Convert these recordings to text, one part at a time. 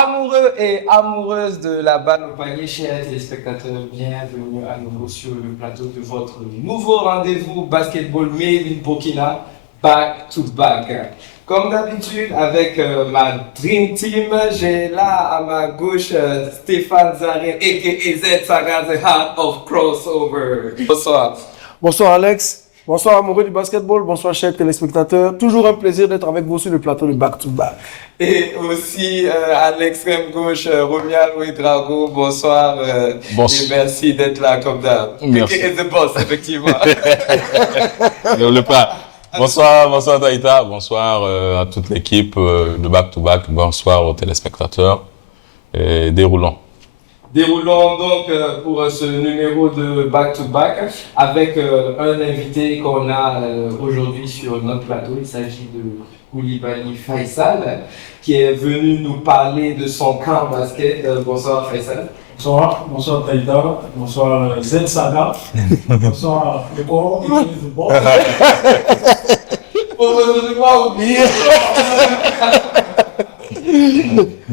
Amoureux et amoureuses de la balle au panier, chers téléspectateurs, bienvenue à nouveau sur le plateau de votre nouveau rendez-vous basketball made in Burkina, back to back. Comme d'habitude, avec ma Dream Team, j'ai là à ma gauche Stéphane Zarin, a.k.a. Z Saga, the Heart of Crossover. Bonsoir. Bonsoir Alex, bonsoir amoureux du basketball, bonsoir chers téléspectateurs. Toujours un plaisir d'être avec vous sur le plateau de Back to Back. Et aussi à l'extrême gauche, Romial Ouedrago, bonsoir et merci d'être là comme d'hab. Merci. Et The Boss, effectivement. Le pas. Bonsoir Taïta, bonsoir à toute l'équipe de Back to Back, bonsoir aux téléspectateurs et déroulons. Déroulons donc pour ce numéro de Back to Back avec un invité qu'on a aujourd'hui sur notre plateau. Il s'agit de Koulibaly Faisal qui est venu nous parler de son camp basket. Bonsoir Faisal. Bonsoir Taïda, bonsoir Z Saga, bonsoir le corps et le bon. Heureusement oublié.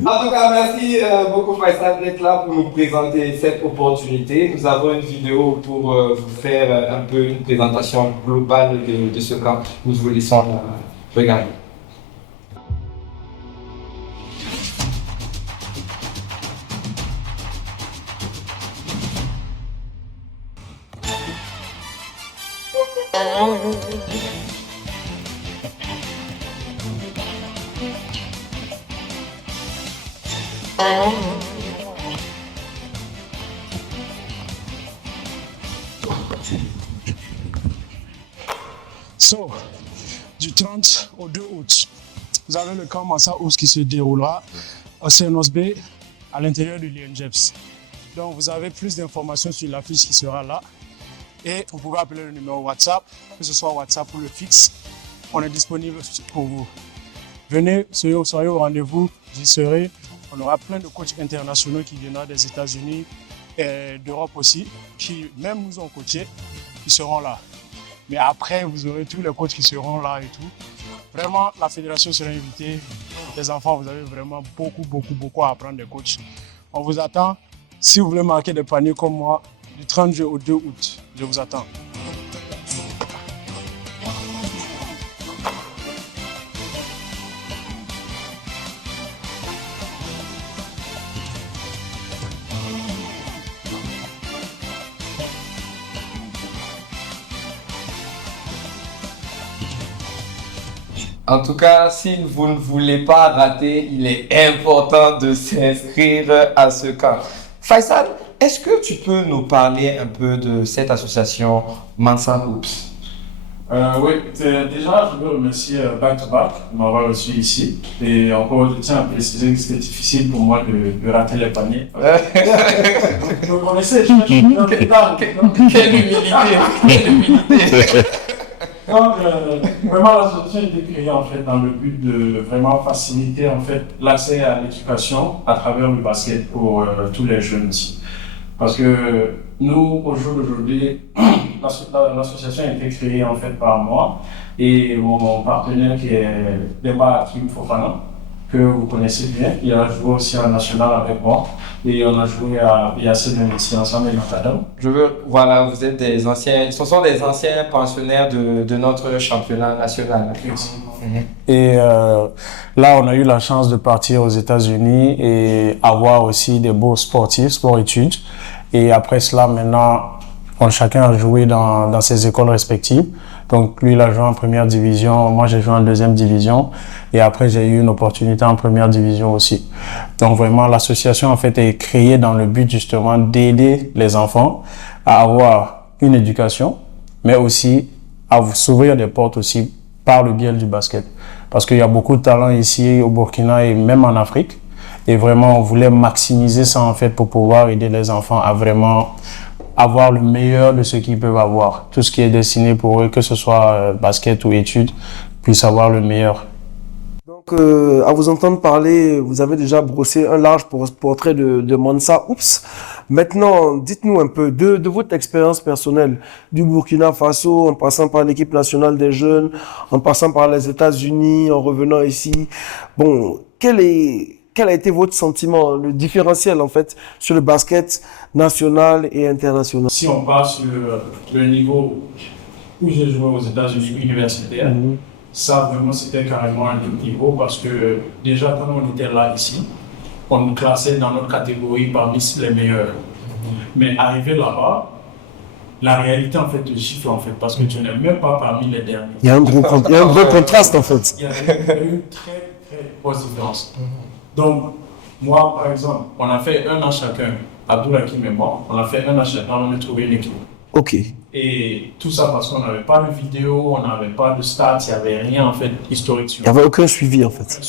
En tout cas, merci beaucoup Faisal d'être là pour nous présenter cette opportunité. Nous avons une vidéo pour vous faire un peu une présentation globale de ce camp. Nous vous laissons regarder. So, du 30 au 2 août, vous avez le camp Mansa Oups qui se déroulera au CNOSB à l'intérieur du l'INJEPS. Donc, vous avez plus d'informations sur l'affiche qui sera là. Et vous pouvez appeler le numéro WhatsApp, que ce soit WhatsApp ou le fixe. On est disponible pour vous. Venez, soyez au rendez-vous, j'y serai. On aura plein de coachs internationaux qui viendront des États-Unis et d'Europe aussi, qui même nous ont coachés, qui seront là. Mais après, vous aurez tous les coachs qui seront là et tout. Vraiment, la fédération sera invitée. Les enfants, vous avez vraiment beaucoup à apprendre des coachs. On vous attend. Si vous voulez marquer des paniers comme moi, du 30 juillet au 2 août, je vous attends. En tout cas, si vous ne voulez pas rater, il est important de s'inscrire à ce camp. Faisal, est-ce que tu peux nous parler un peu de cette association Mansa Oups? Oui, déjà, je veux remercier Back to Back de m'avoir reçu ici. Et encore, je tiens à préciser que c'était difficile pour moi de rater les paniers. Vous connaissez, je suis un pétard. Quelle humilité! Donc, vraiment, l'association a été créée en fait dans le but de vraiment faciliter en fait l'accès à l'éducation à travers le basket pour tous les jeunes ici. Parce que nous, au jour d'aujourd'hui, l'association a été créée en fait par moi et mon partenaire qui est Demba Hakim Fofana, que vous connaissez bien. Il a joué aussi en national avec moi et on a joué à BAC ici ensemble et Macadam. Voilà, vous êtes des anciens, ce sont des anciens pensionnaires de notre championnat national. Et là, on a eu la chance de partir aux États-Unis et avoir aussi des beaux sportifs, sport-études. Et après cela, maintenant, chacun a joué dans ses écoles respectives. Donc, lui, il a joué en première division, moi, j'ai joué en deuxième division. Et après, j'ai eu une opportunité en première division aussi. Donc, vraiment, l'association, en fait, est créée dans le but, justement, d'aider les enfants à avoir une éducation, mais aussi à s'ouvrir des portes aussi par le biais du basket. Parce qu'il y a beaucoup de talents ici au Burkina et même en Afrique. Et vraiment, on voulait maximiser ça, en fait, pour pouvoir aider les enfants à vraiment avoir le meilleur de ce qu'ils peuvent avoir. Tout ce qui est destiné pour eux, que ce soit basket ou études, puissent avoir le meilleur. Donc, à vous entendre parler, vous avez déjà brossé un large portrait de Mansa Oups. Maintenant, dites-nous un peu de votre expérience personnelle du Burkina Faso, en passant par l'équipe nationale des jeunes, en passant par les États-Unis, en revenant ici. Bon, quelle est quel a été votre sentiment, le différentiel en fait, sur le basket national et international? Si on part sur le niveau où j'ai joué aux États-Unis universitaire, ça vraiment c'était carrément un autre niveau parce que déjà quand on était là ici, on nous classait dans notre catégorie parmi les meilleurs. Mais arrivé là-bas, la réalité en fait te chiffre en fait parce que tu n'es même pas parmi les derniers. Il y a un gros contraste en fait. Il y a une très très grosse différence. Donc moi par exemple, on a fait un an chacun, Abdul Hakim et moi, on a fait un an chacun, on a trouvé une équipe. Ok. Et tout ça parce qu'on n'avait pas de vidéo, on n'avait pas de stats, il n'y avait rien en fait historique sur Il n'y avait aucun suivi en fait.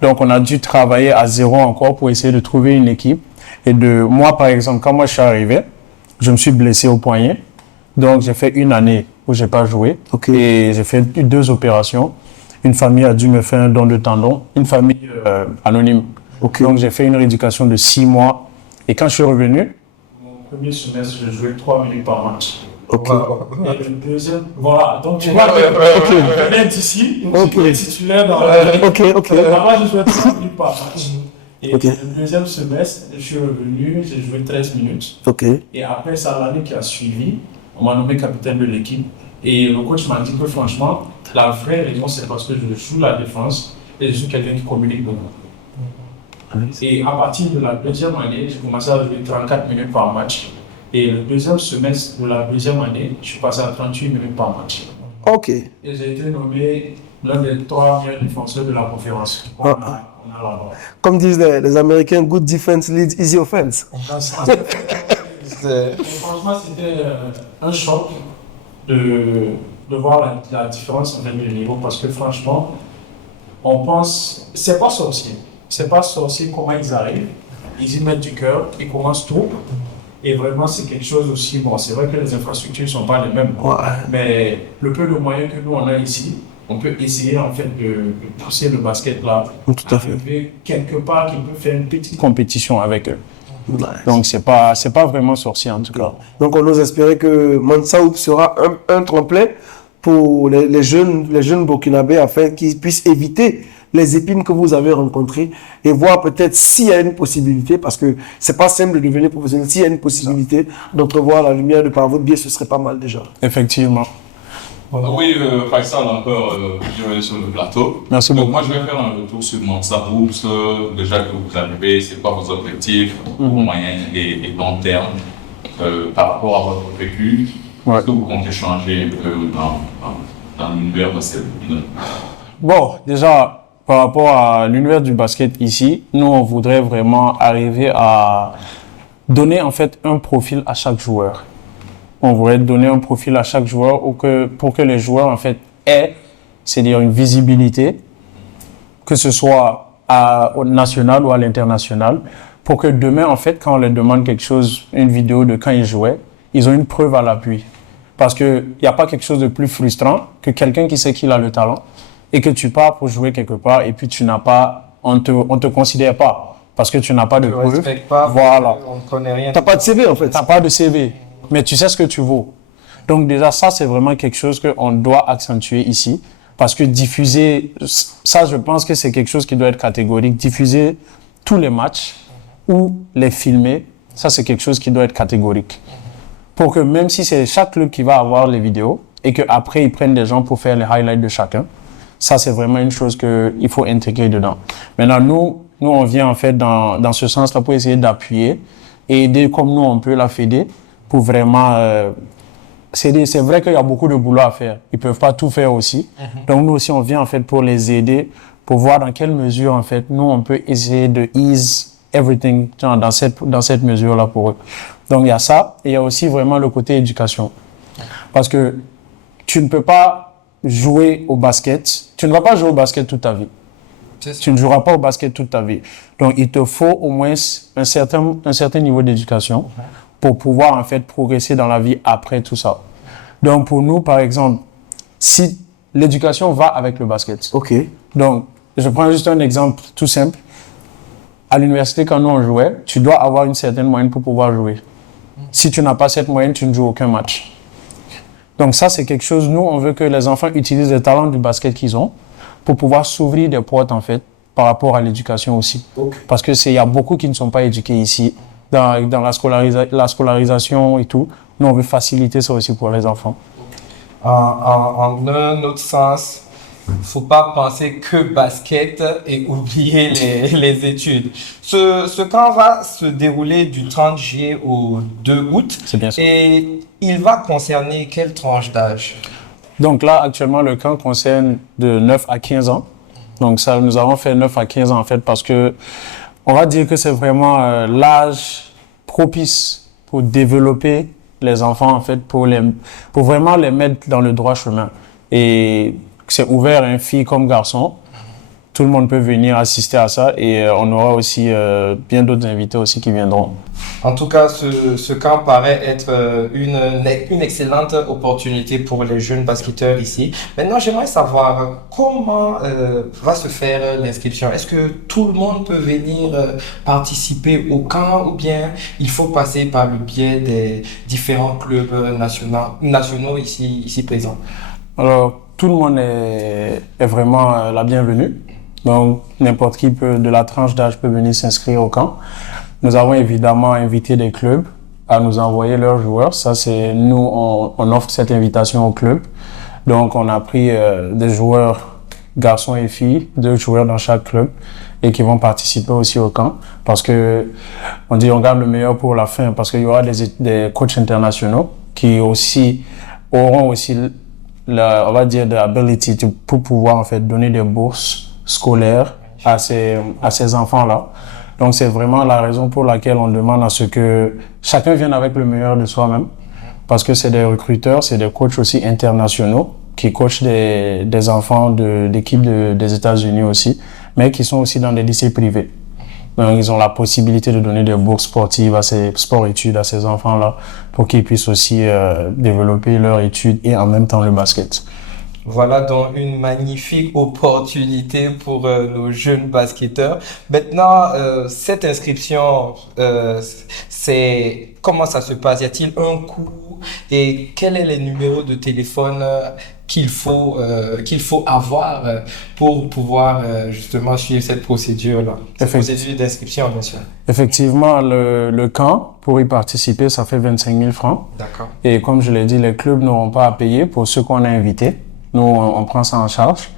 Donc on a dû travailler à zéro encore pour essayer de trouver une équipe. Et moi par exemple, quand moi je suis arrivé, je me suis blessé au poignet. Donc j'ai fait une année où j'ai pas joué. Ok. Et j'ai fait 2 opérations. Une famille a dû me faire un don de tendon, une famille anonyme. Ok. Donc j'ai fait une rééducation de 6 mois. Et quand je suis revenu, mon premier semestre, j'ai joué 3 minutes par match. Ok. Et le deuxième, voilà. Donc tu vois, je viens d'ici, je suis titulaire dans la... Ok. Là-bas, je jouais 3 minutes par match. Et Ok. le deuxième semestre, je suis revenu, j'ai joué 13 minutes. Ok. Et après ça, l'année qui a suivi, on m'a nommé capitaine de l'équipe. Et le coach m'a dit que franchement, la vraie raison, c'est parce que je joue la défense et je suis quelqu'un qui communique beaucoup. Et à partir de la deuxième année, j'ai commencé à jouer 34 minutes par match. Et le deuxième semestre de la deuxième année, je suis passé à 38 minutes par match. Ok. Et j'ai été nommé l'un des 3 meilleurs défenseurs de la conférence. On a là-bas. Comme disent les Américains, good defense leads easy offense. Franchement, c'était un choc de voir la différence en termes de niveau parce que franchement, on pense, c'est pas sorcier. C'est pas sorcier comment ils arrivent. Ils y mettent du cœur, ils commencent tout. Et vraiment, c'est quelque chose aussi, bon, c'est vrai que les infrastructures ne sont pas les mêmes. Ouais. Mais le peu de moyens que nous on a ici, on peut essayer en fait de pousser le basket là. Tout à fait. Arriver quelque part qui peut faire une petite compétition avec eux. Nice. Donc c'est pas vraiment sorcier en tout cas. Donc on ose espérer que Mansa Hoop sera un tremplin pour les jeunes burkinabés afin qu'ils puissent éviter les épines que vous avez rencontrées et voir peut-être s'il y a une possibilité, parce que c'est pas simple de devenir professionnel, s'il y a une possibilité d'entrevoir la lumière de par votre biais, ce serait pas mal déjà. Effectivement. Oui, Faisal, encore, bienvenue sur le plateau. Merci Donc, beaucoup. moi, je vais faire un retour sur Mansa Hoops. Déjà que vous arrivez, c'est quoi vos objectifs, moyen et long terme par rapport à votre vécu? Ouais. Est-ce que vous comptez changer un peu dans l'univers de cette Bon, déjà, par rapport à l'univers du basket ici, nous, on voudrait vraiment arriver à donner en fait un profil à chaque joueur. On voudrait donner un profil à chaque joueur pour que les joueurs en fait aient, c'est-à-dire une visibilité, que ce soit au national ou à l'international, pour que demain, en fait, quand on leur demande quelque chose, une vidéo de quand ils jouaient, ils ont une preuve à l'appui. Parce qu'il n'y a pas quelque chose de plus frustrant que quelqu'un qui sait qu'il a le talent et que tu pars pour jouer quelque part et puis on te considère pas parce que tu n'as pas de preuve. Respecte pas, Voilà. on ne connaît rien. T'as pas de CV en fait. T'as pas de CV, mais tu sais ce que tu vaux. Donc déjà, ça, c'est vraiment quelque chose qu'on doit accentuer ici. Parce que diffuser, ça, je pense que c'est quelque chose qui doit être catégorique. Diffuser tous les matchs ou les filmer, ça, c'est quelque chose qui doit être catégorique. Pour que même si c'est chaque club qui va avoir les vidéos et qu'après, ils prennent des gens pour faire les highlights de chacun, ça, c'est vraiment une chose qu'il faut intégrer dedans. Maintenant, nous, on vient en fait dans ce sens-là pour essayer d'appuyer et aider comme nous, on peut la fédé pour vraiment... c'est vrai qu'il y a beaucoup de boulot à faire. Ils peuvent pas tout faire aussi. Donc, nous aussi, on vient en fait pour les aider, pour voir dans quelle mesure, en fait, nous, on peut essayer de ease everything dans cette mesure-là pour eux. Donc, il y a ça. Et il y a aussi vraiment le côté éducation. Parce que tu ne peux pas jouer au basket. Tu ne vas pas jouer au basket toute ta vie. Tu ne joueras pas au basket toute ta vie. Donc, il te faut au moins un certain niveau d'éducation pour pouvoir, en fait, progresser dans la vie après tout ça. Donc, pour nous, par exemple, si l'éducation va avec le basket. Ok. Donc, je prends juste un exemple tout simple. À l'université, quand nous on jouait, tu dois avoir une certaine moyenne pour pouvoir jouer. Si tu n'as pas cette moyenne, tu ne joues aucun match. Donc ça, c'est quelque chose, nous, on veut que les enfants utilisent les talents du basket qu'ils ont pour pouvoir s'ouvrir des portes, en fait, par rapport à l'éducation aussi. Parce que il y a beaucoup qui ne sont pas éduqués ici, dans la scolarisation et tout. Nous, on veut faciliter ça aussi pour les enfants. En un autre sens, faut pas penser que basket et oublier les études. Ce camp va se dérouler du 30 juillet au 2 août. C'est bien ça. Et il va concerner quelle tranche d'âge? Donc là, actuellement, le camp concerne de 9 à 15 ans. Donc ça, nous avons fait 9 à 15 ans en fait parce que on va dire que c'est vraiment l'âge propice pour développer les enfants en fait, pour vraiment les mettre dans le droit chemin. Et c'est ouvert à filles comme garçons. Tout le monde peut venir assister à ça et on aura aussi bien d'autres invités aussi qui viendront. En tout cas, ce camp paraît être une excellente opportunité pour les jeunes basketteurs ici. Maintenant, j'aimerais savoir comment va se faire l'inscription. Est-ce que tout le monde peut venir participer au camp ou bien il faut passer par le biais des différents clubs nationaux ici présents? Alors, tout le monde est vraiment la bienvenue. Donc, n'importe qui de la tranche d'âge peut venir s'inscrire au camp. Nous avons évidemment invité des clubs à nous envoyer leurs joueurs. Ça, c'est nous, on offre cette invitation au club. Donc, on a pris des joueurs, garçons et filles, 2 joueurs dans chaque club et qui vont participer aussi au camp. Parce que, on dit, on garde le meilleur pour la fin parce qu'il y aura des coachs internationaux qui aussi auront aussi on va dire, l'ability pour pouvoir en fait donner des bourses scolaires à ces enfants-là. Donc, c'est vraiment la raison pour laquelle on demande à ce que chacun vienne avec le meilleur de soi-même. Parce que c'est des recruteurs, c'est des coachs aussi internationaux qui coachent des enfants d'équipes des États-Unis aussi, mais qui sont aussi dans des lycées privés. Donc, ils ont la possibilité de donner des bourses sportives à ces sports-études à ces enfants-là pour qu'ils puissent aussi développer leurs études et en même temps le basket. Voilà donc une magnifique opportunité pour nos jeunes basketteurs. Maintenant, cette inscription, comment ça se passe? Y a-t-il un coût? Et quels sont les numéros de téléphone qu'il faut avoir pour pouvoir justement suivre cette procédure-là? Cette procédure d'inscription, bien sûr. Effectivement, le camp, pour y participer, ça fait 25 000 francs. D'accord. Et comme je l'ai dit, les clubs n'auront pas à payer pour ceux qu'on a invités. Nous, on prend ça en charge.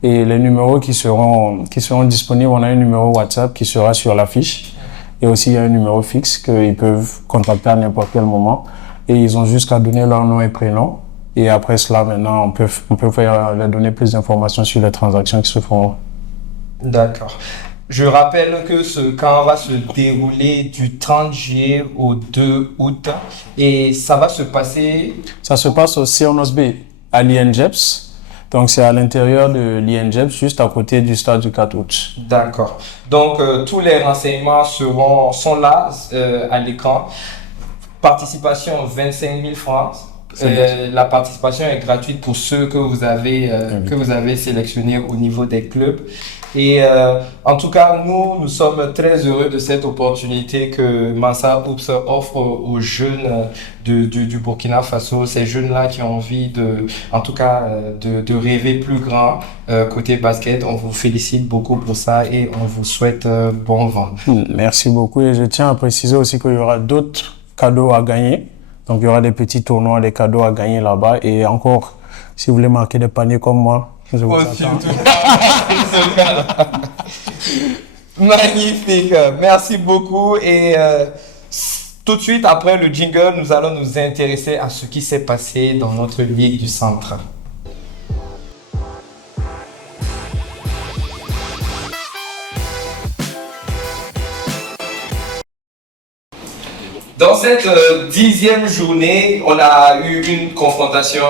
Et les numéros qui seront disponibles, on a un numéro WhatsApp qui sera sur l'affiche. Et aussi, il y a un numéro fixe qu'ils peuvent contacter à n'importe quel moment. Et ils ont juste qu'à donner leur nom et prénom. Et après cela, maintenant, on peut leur donner plus d'informations sur les transactions qui se font. D'accord. Je rappelle que ce camp va se dérouler du 30 juillet au 2 août. Et ça va se passer... Ça se passe au CNOSB à l'INJEPS. Donc, c'est à l'intérieur de l'INJEPS, juste à côté du stade du 4 août. D'accord. Donc, tous les renseignements sont là à l'écran. Participation 25 000 francs. La participation est gratuite pour ceux que vous avez sélectionnés au niveau des clubs. Et en tout cas, nous sommes très heureux de cette opportunité que Mansa Hoops offre aux jeunes du Burkina Faso, ces jeunes-là qui ont envie de rêver plus grand côté basket. On vous félicite beaucoup pour ça et on vous souhaite bon vent. Merci beaucoup et je tiens à préciser aussi qu'il y aura d'autres cadeaux à gagner. Donc, il y aura des petits tournois, des cadeaux à gagner là-bas. Et encore, si vous voulez marquer des paniers comme moi, je vous attends. Magnifique. Merci beaucoup. Et tout de suite, après le jingle, nous allons nous intéresser à ce qui s'est passé dans notre Ligue du Centre. Dans cette 10e journée, on a eu une confrontation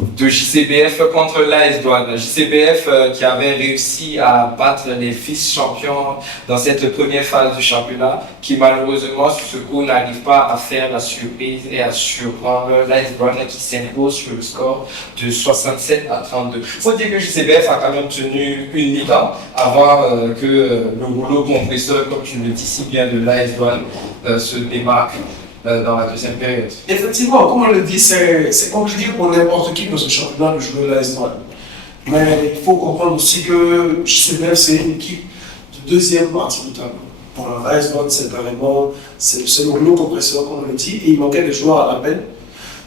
de JCBF contre l'AS Douanes. JCBF qui avait réussi à battre les vice-champions dans cette première phase du championnat, qui malheureusement sur ce coup n'arrive pas à faire la surprise et à surprendre l'AS Douanes qui s'impose sur le score de 67 à 32. Il faut dire que JCBF a quand même tenu une mi-temps avant que le rouleau compresseur, comme tu le dis si bien, de l'AS Douanes se démarque dans la deuxième période. Effectivement, comme on le dit, c'est compliqué pour n'importe qui dans ce championnat de jouer l'AS Douanes. Mais il faut comprendre aussi que JCBF, c'est une équipe de deuxième partie du tableau. Pour l'AS Douanes, c'est carrément, c'est le rouleau compresseur, comme on le dit, et il manquait des joueurs à l'appel.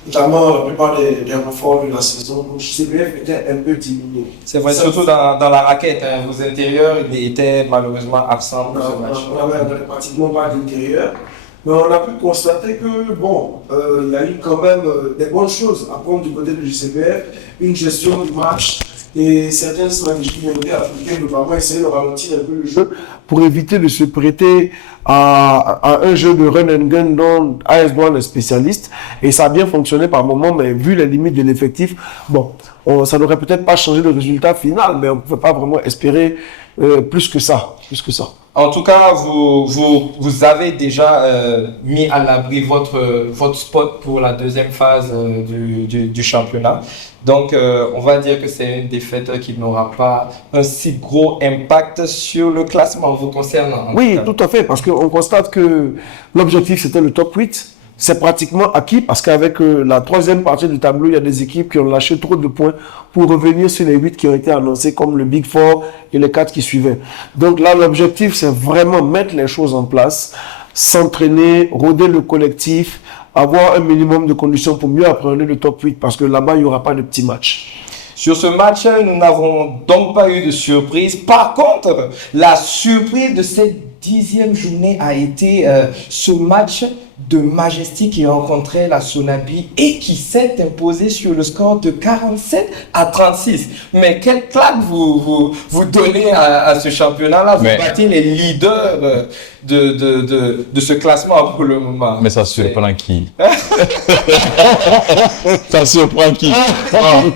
Notamment, la plupart des renforts de la saison, donc JCBF était un peu diminué. C'est vrai, surtout dans la raquette. Hein. Vos intérieurs étaient malheureusement absents pour ce match. On n'avait pratiquement pas d'intérieur. Mais on a pu constater que, bon, il y a eu quand même des bonnes choses à prendre du côté du JCBF, une gestion du match et certaines stratégies qui ont été appliquées, notamment essayer de ralentir un peu le jeu pour éviter de se prêter à un jeu de run and gun dont AS Douanes est spécialiste. Et ça a bien fonctionné par moment, mais vu les limites de l'effectif, bon, ça n'aurait peut-être pas changé le résultat final, mais on ne pouvait pas vraiment espérer plus que ça. En tout cas, vous avez déjà mis à l'abri votre spot pour la deuxième phase du championnat. Donc, on va dire que c'est une défaite qui n'aura pas un si gros impact sur le classement vous concernant. Oui, tout à fait, parce qu'on constate que l'objectif, c'était le top 8. C'est pratiquement acquis parce qu'avec la troisième partie du tableau, il y a des équipes qui ont lâché trop de points pour revenir sur les 8 qui ont été annoncés comme le Big Four et les 4 qui suivaient. Donc là, l'objectif, c'est vraiment mettre les choses en place, s'entraîner, rôder le collectif, avoir un minimum de conditions pour mieux appréhender le top 8 parce que là-bas, il n'y aura pas de petits matchs. Sur ce match, nous n'avons donc pas eu de surprise. Par contre, la surprise de cette 10e journée a été ce match de Majestic qui rencontrait la Sonabi et qui s'est imposé sur le score de 47-36. Mais quelle claque vous donnez à ce championnat-là. Vous battez les leaders de ce classement pour le moment. Mais ça surprend qui? Ça surprend qui? Un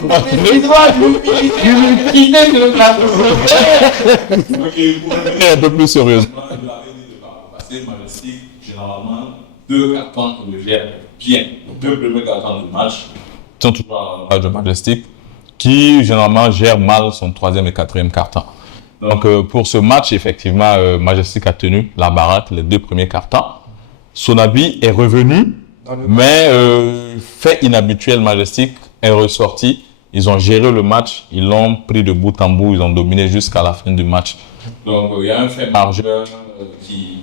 peu plus sérieusement. Généralement, 2 cartons le gèrent bien. 2 premiers cartons de match. Sont toujours de Majestic qui généralement gère mal son 3e et 4e carton. Donc pour ce match, effectivement, Majestic a tenu la baraque les 2 premiers cartons. Sonabi est revenu, mais fait inhabituel, Majestic est ressorti. Ils ont géré le match, ils l'ont pris de bout en bout, ils ont dominé jusqu'à la fin du match. Donc il y a un fait majeur qui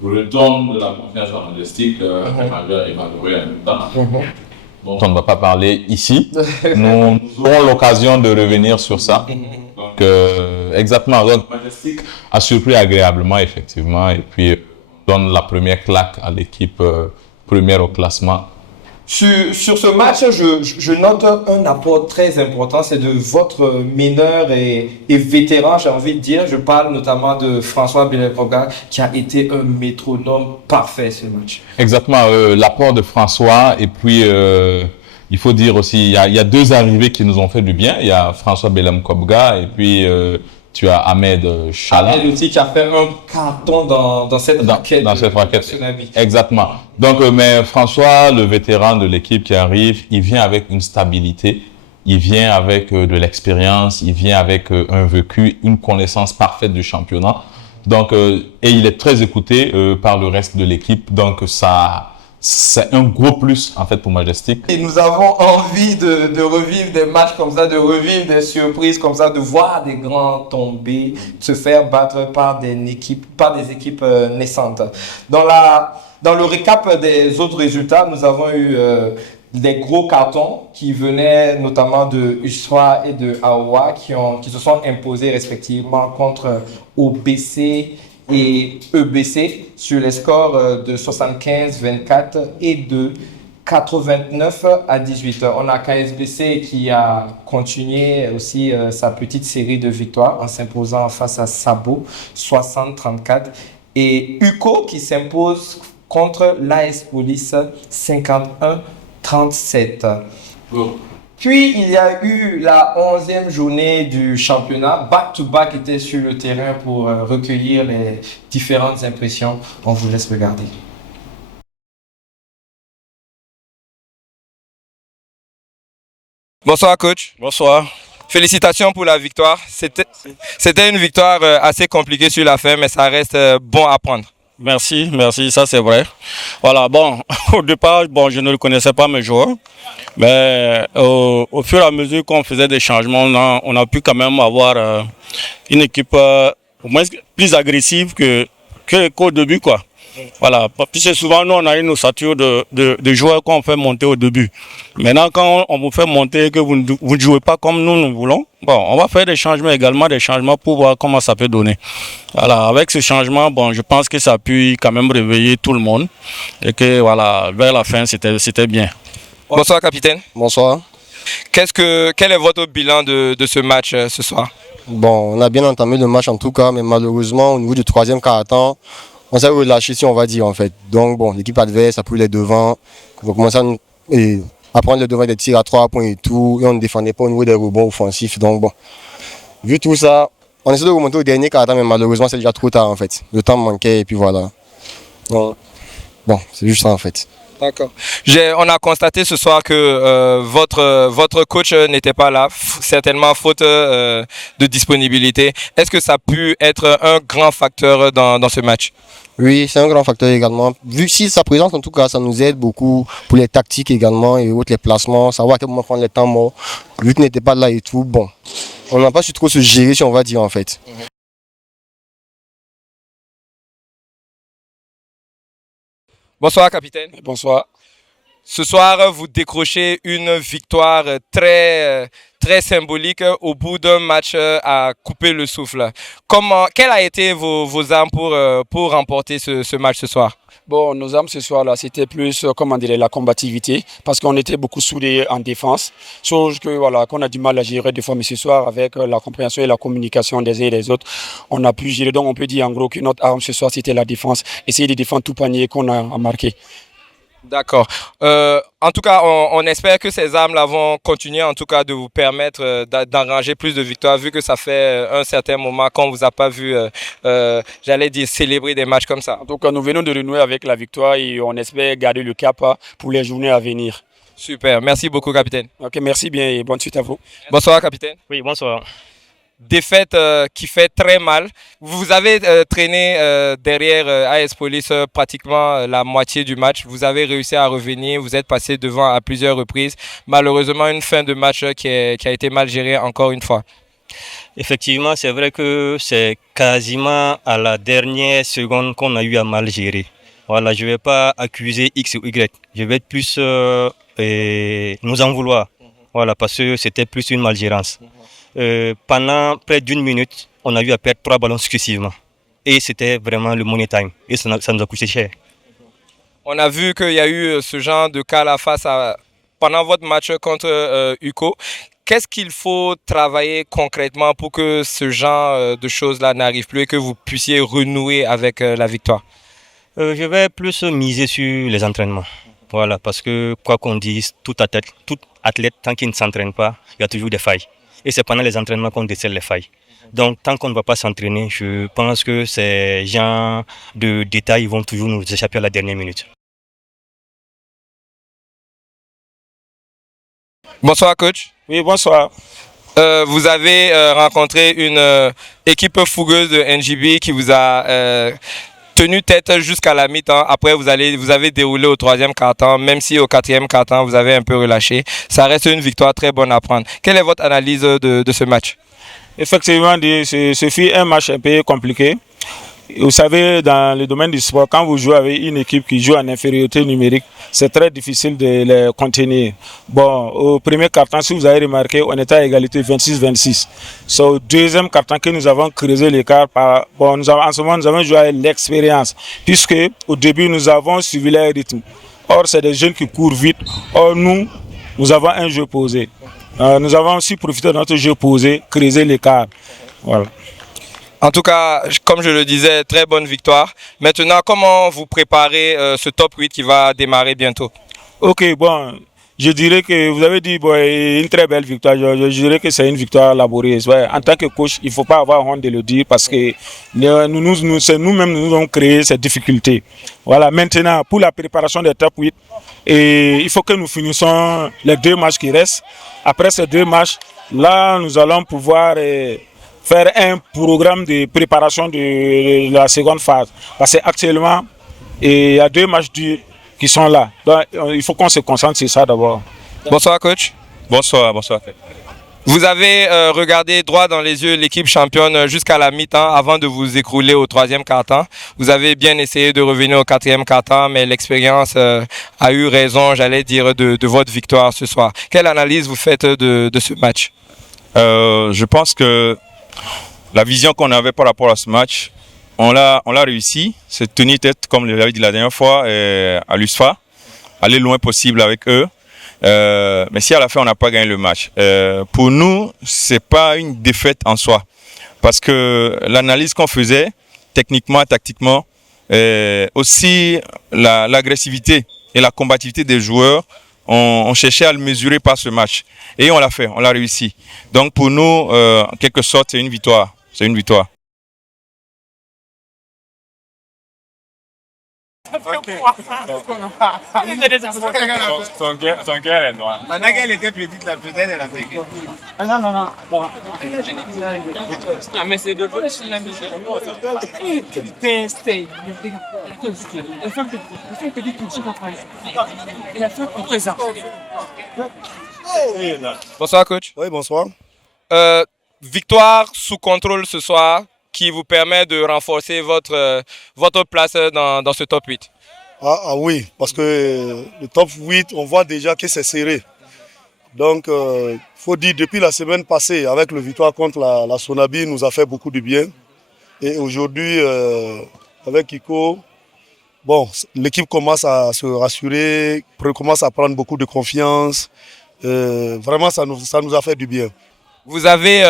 redonne de la confiance à Majestic, majeur et valoré en même temps. Bon, on ne va pas parler ici. Nous aurons l'occasion de revenir sur ça. Donc, exactement. Donc, Majestic a surpris agréablement, effectivement, et puis donne la première claque à l'équipe première au classement. Sur ce match, je note un apport très important, c'est de votre meneur et vétéran, j'ai envie de dire. Je parle notamment de François Belleproga qui a été un métronome parfait ce match. Exactement, l'apport de François et puis il faut dire aussi, il y a 2 arrivées qui nous ont fait du bien. Il y a François Belleproga et puis tu as Ahmed Chala. Ahmed aussi qui a fait un carton dans cette raquette. Dans cette raquette. Exactement. Donc, mais François, le vétéran de l'équipe qui arrive, il vient avec une stabilité, il vient avec de l'expérience, il vient avec un vécu, une connaissance parfaite du championnat. Donc, et il est très écouté par le reste de l'équipe. Donc, ça, c'est un gros plus en fait pour Majestic. Et nous avons envie de revivre des matchs comme ça, de revivre des surprises comme ça, de voir des grands tomber, se faire battre par des équipes naissantes. Dans le récap des autres résultats, nous avons eu des gros cartons qui venaient notamment de Usra et de Aoua qui se sont imposés respectivement contre OBC et EBC sur les scores de 75-24 et de 89-18. On a KSBC qui a continué aussi sa petite série de victoires en s'imposant face à Sabo 60-34 et UCO qui s'impose contre l'AS Police 51-37. Puis, il y a eu la 11e journée du championnat. Back-to-back était sur le terrain pour recueillir les différentes impressions. On vous laisse regarder. Bonsoir, coach. Bonsoir. Félicitations pour la victoire. C'était une victoire assez compliquée sur la fin, mais ça reste bon à prendre. Merci, merci, ça c'est vrai. Voilà, bon, au départ, bon, je ne le connaissais pas mes joueurs, mais au fur et à mesure qu'on faisait des changements, on a pu quand même avoir une équipe au moins plus agressive qu'au début, quoi. Voilà, puisque souvent nous on a une ossature de joueurs qu'on fait monter au début. Maintenant quand on vous fait monter et que vous ne jouez pas comme nous voulons, bon, on va faire des changements également, des changements pour voir comment ça peut donner. Voilà, avec ce changement, bon, je pense que ça a pu quand même réveiller tout le monde et que voilà, vers la fin c'était bien. Bonsoir, capitaine. Bonsoir. Quel est votre bilan de ce match ce soir? Bon, on a bien entamé le match en tout cas, mais malheureusement au niveau du troisième quart-temps, on s'est relâché si on va dire en fait. Donc bon, l'équipe adverse a pris les devants, on a commencé à prendre les devants des tirs à 3 points et tout, et on ne défendait pas au niveau des rebonds offensifs. Donc bon, vu tout ça, on essaie de remonter au dernier quart-temps, mais malheureusement c'est déjà trop tard en fait. Le temps manquait et puis voilà. Donc, bon, c'est juste ça en fait. D'accord. On a constaté ce soir que votre coach n'était pas là, certainement faute de disponibilité. Est-ce que ça a pu être un grand facteur dans ce match? Oui, c'est un grand facteur également. Vu si sa présence, en tout cas, ça nous aide beaucoup pour les tactiques également et autres, les placements, savoir à quel moment prendre les temps morts. Vu qu'il n'était pas là et tout, bon, on n'a pas su trop se gérer, si on va dire en fait. Bonsoir, capitaine. Bonsoir. Ce soir, vous décrochez une victoire très symbolique au bout d'un match à couper le souffle. Quelles a été vos armes pour remporter ce match ce soir? Bon, nos armes ce soir-là, c'était plus, comment dire, la combativité, parce qu'on était beaucoup soudés en défense, chose que voilà, qu'on a du mal à gérer des fois, mais ce soir, avec la compréhension et la communication des uns et des autres, on a pu gérer. Donc, on peut dire en gros que notre arme ce soir, c'était la défense, essayer de défendre tout panier qu'on a marqué. D'accord. En tout cas, on espère que ces armes-là vont continuer en tout cas de vous permettre d'engranger plus de victoires, vu que ça fait un certain moment qu'on ne vous a pas vu, j'allais dire, célébrer des matchs comme ça. En tout cas, nous venons de renouer avec la victoire et on espère garder le cap pour les journées à venir. Super. Merci beaucoup, capitaine. Ok, merci bien et bonne suite à vous. Bonsoir, capitaine. Oui, bonsoir. Défaite qui fait très mal. Vous avez traîné derrière AS Police pratiquement la moitié du match. Vous avez réussi à revenir. Vous êtes passé devant à plusieurs reprises. Malheureusement, une fin de match qui a été mal gérée encore une fois. Effectivement, c'est vrai que c'est quasiment à la dernière seconde qu'on a eu à mal gérer. Voilà, je ne vais pas accuser X ou Y. Je vais être plus nous en vouloir. Voilà, parce que c'était plus une malgérance. Pendant près d'une minute, on a eu à perdre 3 ballons successivement. Et c'était vraiment le money time. Et ça nous a coûté cher. On a vu qu'il y a eu ce genre de cas là pendant votre match contre UCO. Qu'est-ce qu'il faut travailler concrètement pour que ce genre de choses-là n'arrive plus et que vous puissiez renouer avec la victoire? Je vais plus miser sur les entraînements. Voilà, parce que quoi qu'on dise, tout athlète, tant qu'il ne s'entraîne pas, il y a toujours des failles. Et c'est pendant les entraînements qu'on décèle les failles. Donc, tant qu'on ne va pas s'entraîner, je pense que ces genres de détails vont toujours nous échapper à la dernière minute. Bonsoir, coach. Oui, bonsoir. Vous avez rencontré une équipe fougueuse de NJB qui vous a tenu tête jusqu'à la mi-temps. Après, vous avez déroulé au 3e quart-temps, même si au 4e quart-temps, vous avez un peu relâché. Ça reste une victoire très bonne à prendre. Quelle est votre analyse de ce match? Effectivement, ce fut un match un peu compliqué. Vous savez, dans le domaine du sport, quand vous jouez avec une équipe qui joue en infériorité numérique, c'est très difficile de les contenir. Bon, au premier quart-temps, si vous avez remarqué, on était à égalité 26-26. C'est au deuxième quart-temps que nous avons creusé l'écart. En ce moment, nous avons joué avec l'expérience, puisque au début, nous avons suivi leur rythme. Or, c'est des jeunes qui courent vite. Or, nous avons un jeu posé. Nous avons aussi profité de notre jeu posé, creuser l'écart. Voilà. En tout cas, comme je le disais, très bonne victoire. Maintenant, comment vous préparez ce top 8 qui va démarrer bientôt? Ok, bon, je dirais que vous avez dit une très belle victoire. Je dirais que c'est une victoire laborieuse. Ouais. En tant que coach, il ne faut pas avoir honte de le dire parce que c'est nous-mêmes nous avons créé ces difficultés. Voilà, maintenant, pour la préparation des top 8, il faut que nous finissons les 2 matchs qui restent. Après ces 2 matchs, là, nous allons pouvoir faire un programme de préparation de la seconde phase. Parce qu'actuellement, il y a 2 matchs durs qui sont là. Donc, il faut qu'on se concentre sur ça d'abord. Bonsoir coach. Bonsoir, bonsoir. Vous avez regardé droit dans les yeux l'équipe championne jusqu'à la mi-temps avant de vous écrouler au 3e quart-temps. Vous avez bien essayé de revenir au 4e quart-temps, mais l'expérience a eu raison, j'allais dire, de votre victoire ce soir. Quelle analyse vous faites de ce match? Je pense que la vision qu'on avait par rapport à ce match, on l'a réussi. C'est tenir tête, comme je l'avais dit la dernière fois, à l'USFA, aller loin possible avec eux. Mais si à la fin on n'a pas gagné le match, pour nous c'est pas une défaite en soi, parce que l'analyse qu'on faisait techniquement, tactiquement, aussi l'agressivité et la combativité des joueurs, on cherchait à le mesurer par ce match et on l'a fait, on l'a réussi. Donc pour nous, en quelque sorte, c'est une victoire. C'est une victoire. Son cœur est noir. Maintenant qu'elle était petite, la petite, elle a fait. Non, non, non. Bon. Ah, mais c'est de l'autre. Bonsoir coach. Oui, bonsoir. Victoire sous contrôle ce soir qui vous permet de renforcer votre place dans ce top 8. Ah oui, parce que le top 8, on voit déjà que c'est serré. Donc, il faut dire, depuis la semaine passée, avec le victoire contre la Sonabi, nous a fait beaucoup de bien. Et aujourd'hui, avec Iko, bon, l'équipe commence à se rassurer, commence à prendre beaucoup de confiance. Vraiment, ça nous a fait du bien. Vous avez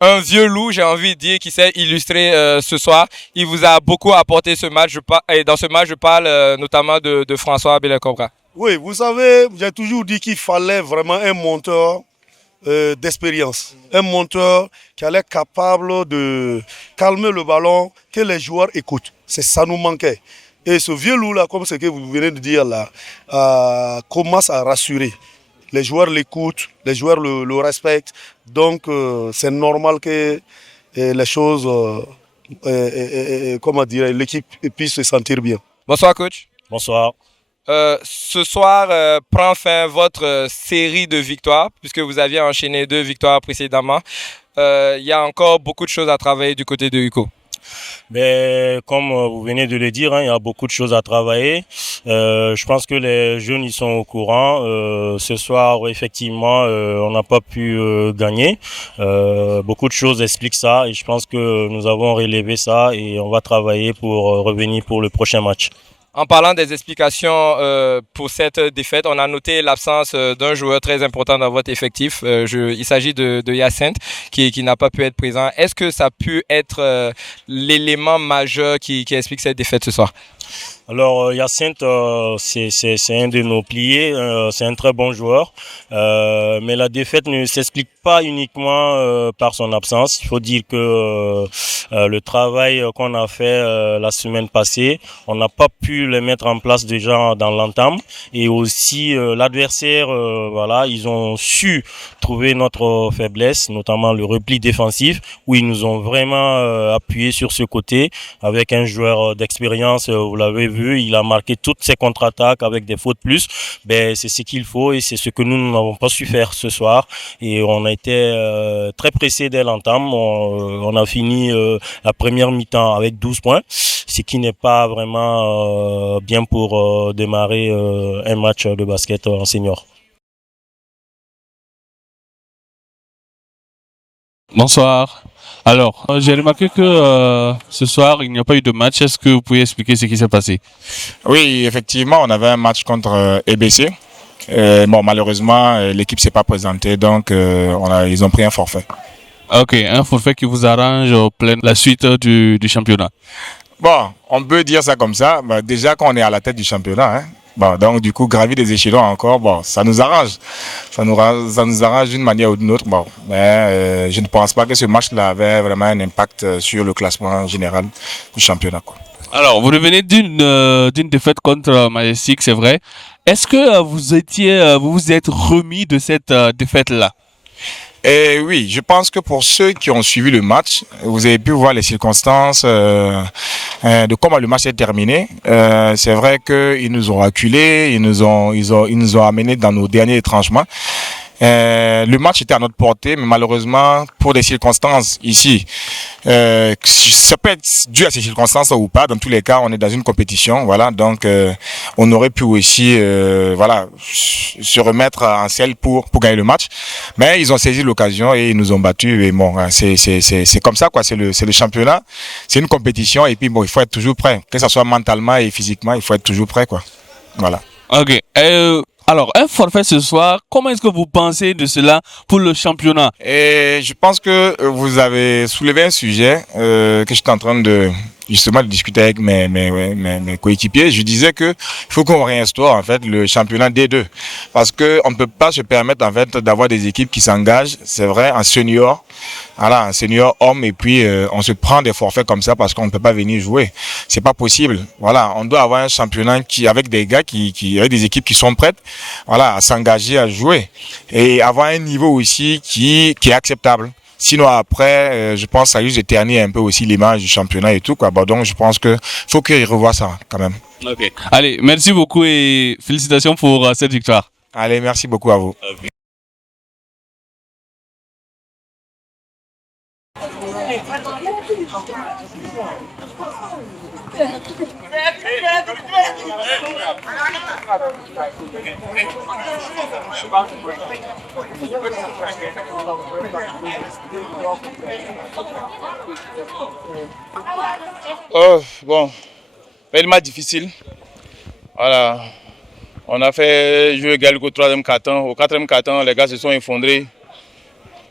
un vieux loup, j'ai envie de dire, qui s'est illustré ce soir. Il vous a beaucoup apporté ce match. Et dans ce match, je parle notamment de François Abel-Cobra. Oui, vous savez, j'ai toujours dit qu'il fallait vraiment un monteur d'expérience. Un monteur qui allait être capable de calmer le ballon, que les joueurs écoutent. Ça nous manquait. Et ce vieux loup-là, comme ce que vous venez de dire là, commence à rassurer. Les joueurs l'écoutent, les joueurs le respectent. Donc, c'est normal que les choses, comment dire, l'équipe puisse se sentir bien. Bonsoir, coach. Bonsoir. Ce soir prend fin votre série de victoires, puisque vous aviez enchaîné 2 victoires précédemment. Il y a encore beaucoup de choses à travailler du côté de Uco. Mais comme vous venez de le dire, il y a beaucoup de choses à travailler. Je pense que les jeunes ils sont au courant. Ce soir, effectivement, on n'a pas pu gagner. Beaucoup de choses expliquent ça et je pense que nous avons relevé ça et on va travailler pour revenir pour le prochain match. En parlant des explications pour cette défaite, on a noté l'absence d'un joueur très important dans votre effectif. Il s'agit de Hyacinthe qui n'a pas pu être présent. Est-ce que ça a pu être l'élément majeur qui explique cette défaite ce soir? Alors Hyacinthe, c'est un de nos piliers, c'est un très bon joueur, mais la défaite ne s'explique pas uniquement par son absence. Il faut dire que le travail qu'on a fait la semaine passée, on n'a pas pu le mettre en place déjà dans l'entame, et aussi l'adversaire, voilà, ils ont su trouver notre faiblesse, notamment le repli défensif, où ils nous ont vraiment appuyé sur ce côté avec un joueur d'expérience, vous l'avez vu. Il a marqué toutes ses contre-attaques avec des fautes plus. Ben, c'est ce qu'il faut et c'est ce que nous n'avons pas su faire ce soir. Et on a été très pressé dès l'entame. On a fini la première mi-temps avec 12 points, ce qui n'est pas vraiment bien pour démarrer un match de basket en senior. Bonsoir. Alors, j'ai remarqué que ce soir, il n'y a pas eu de match. Est-ce que vous pouvez expliquer ce qui s'est passé? Oui, effectivement, on avait un match contre EBC. Bon, malheureusement, l'équipe ne s'est pas présentée, donc ils ont pris un forfait. Ok, un forfait qui vous arrange la suite du championnat. Bon, on peut dire ça comme ça. Bah, déjà, quand on est à la tête du championnat, hein, bon, donc du coup, gravir des échelons encore, bon, ça nous arrange. Ça nous arrange d'une manière ou d'une autre. Bon, mais je ne pense pas que ce match-là avait vraiment un impact sur le classement général du championnat, quoi. Alors, vous revenez d'une défaite contre Majestic, c'est vrai. Est-ce que vous vous êtes remis de cette défaite-là? Et oui, je pense que pour ceux qui ont suivi le match, vous avez pu voir les circonstances de comment le match s'est terminé. C'est vrai qu'ils nous ont acculés, ils nous ont amenés dans nos derniers retranchements. Le match était à notre portée, mais malheureusement, pour des circonstances ici, ça peut être dû à ces circonstances ou pas. Dans tous les cas, on est dans une compétition, voilà. Donc, on aurait pu aussi, voilà, se remettre en selle pour gagner le match. Mais ils ont saisi l'occasion et ils nous ont battus. Et bon, c'est comme ça, quoi. C'est le championnat, c'est une compétition. Et puis bon, il faut être toujours prêt, que ce soit mentalement et physiquement, il faut être toujours prêt, quoi. Voilà. Ok. Alors, un forfait ce soir, comment est-ce que vous pensez de cela pour le championnat? Et je pense que vous avez soulevé un sujet que j'étais en train de justement de discuter avec mes coéquipiers. Je disais que il faut qu'on réinstaure en fait le championnat D2 parce que on ne peut pas se permettre en fait d'avoir des équipes qui s'engagent, c'est vrai, en senior, voilà, en senior homme et puis on se prend des forfaits comme ça parce qu'on ne peut pas venir jouer. C'est pas possible. Voilà, on doit avoir un championnat qui avec des gars qui avec des équipes qui sont prêtes, voilà, à s'engager à jouer et avoir un niveau aussi qui est acceptable. Sinon après, je pense que ça risque de ternir un peu aussi l'image du championnat et tout, quoi. Bon, donc je pense que faut qu'ils revoient ça quand même. Ok. Allez, merci beaucoup et félicitations pour cette victoire. Allez, merci beaucoup à vous. Okay. Oh, bon, un match difficile. Voilà, on a fait jouer Galgo au troisième quart-temps. Au quatrième quart-temps, les gars se sont effondrés.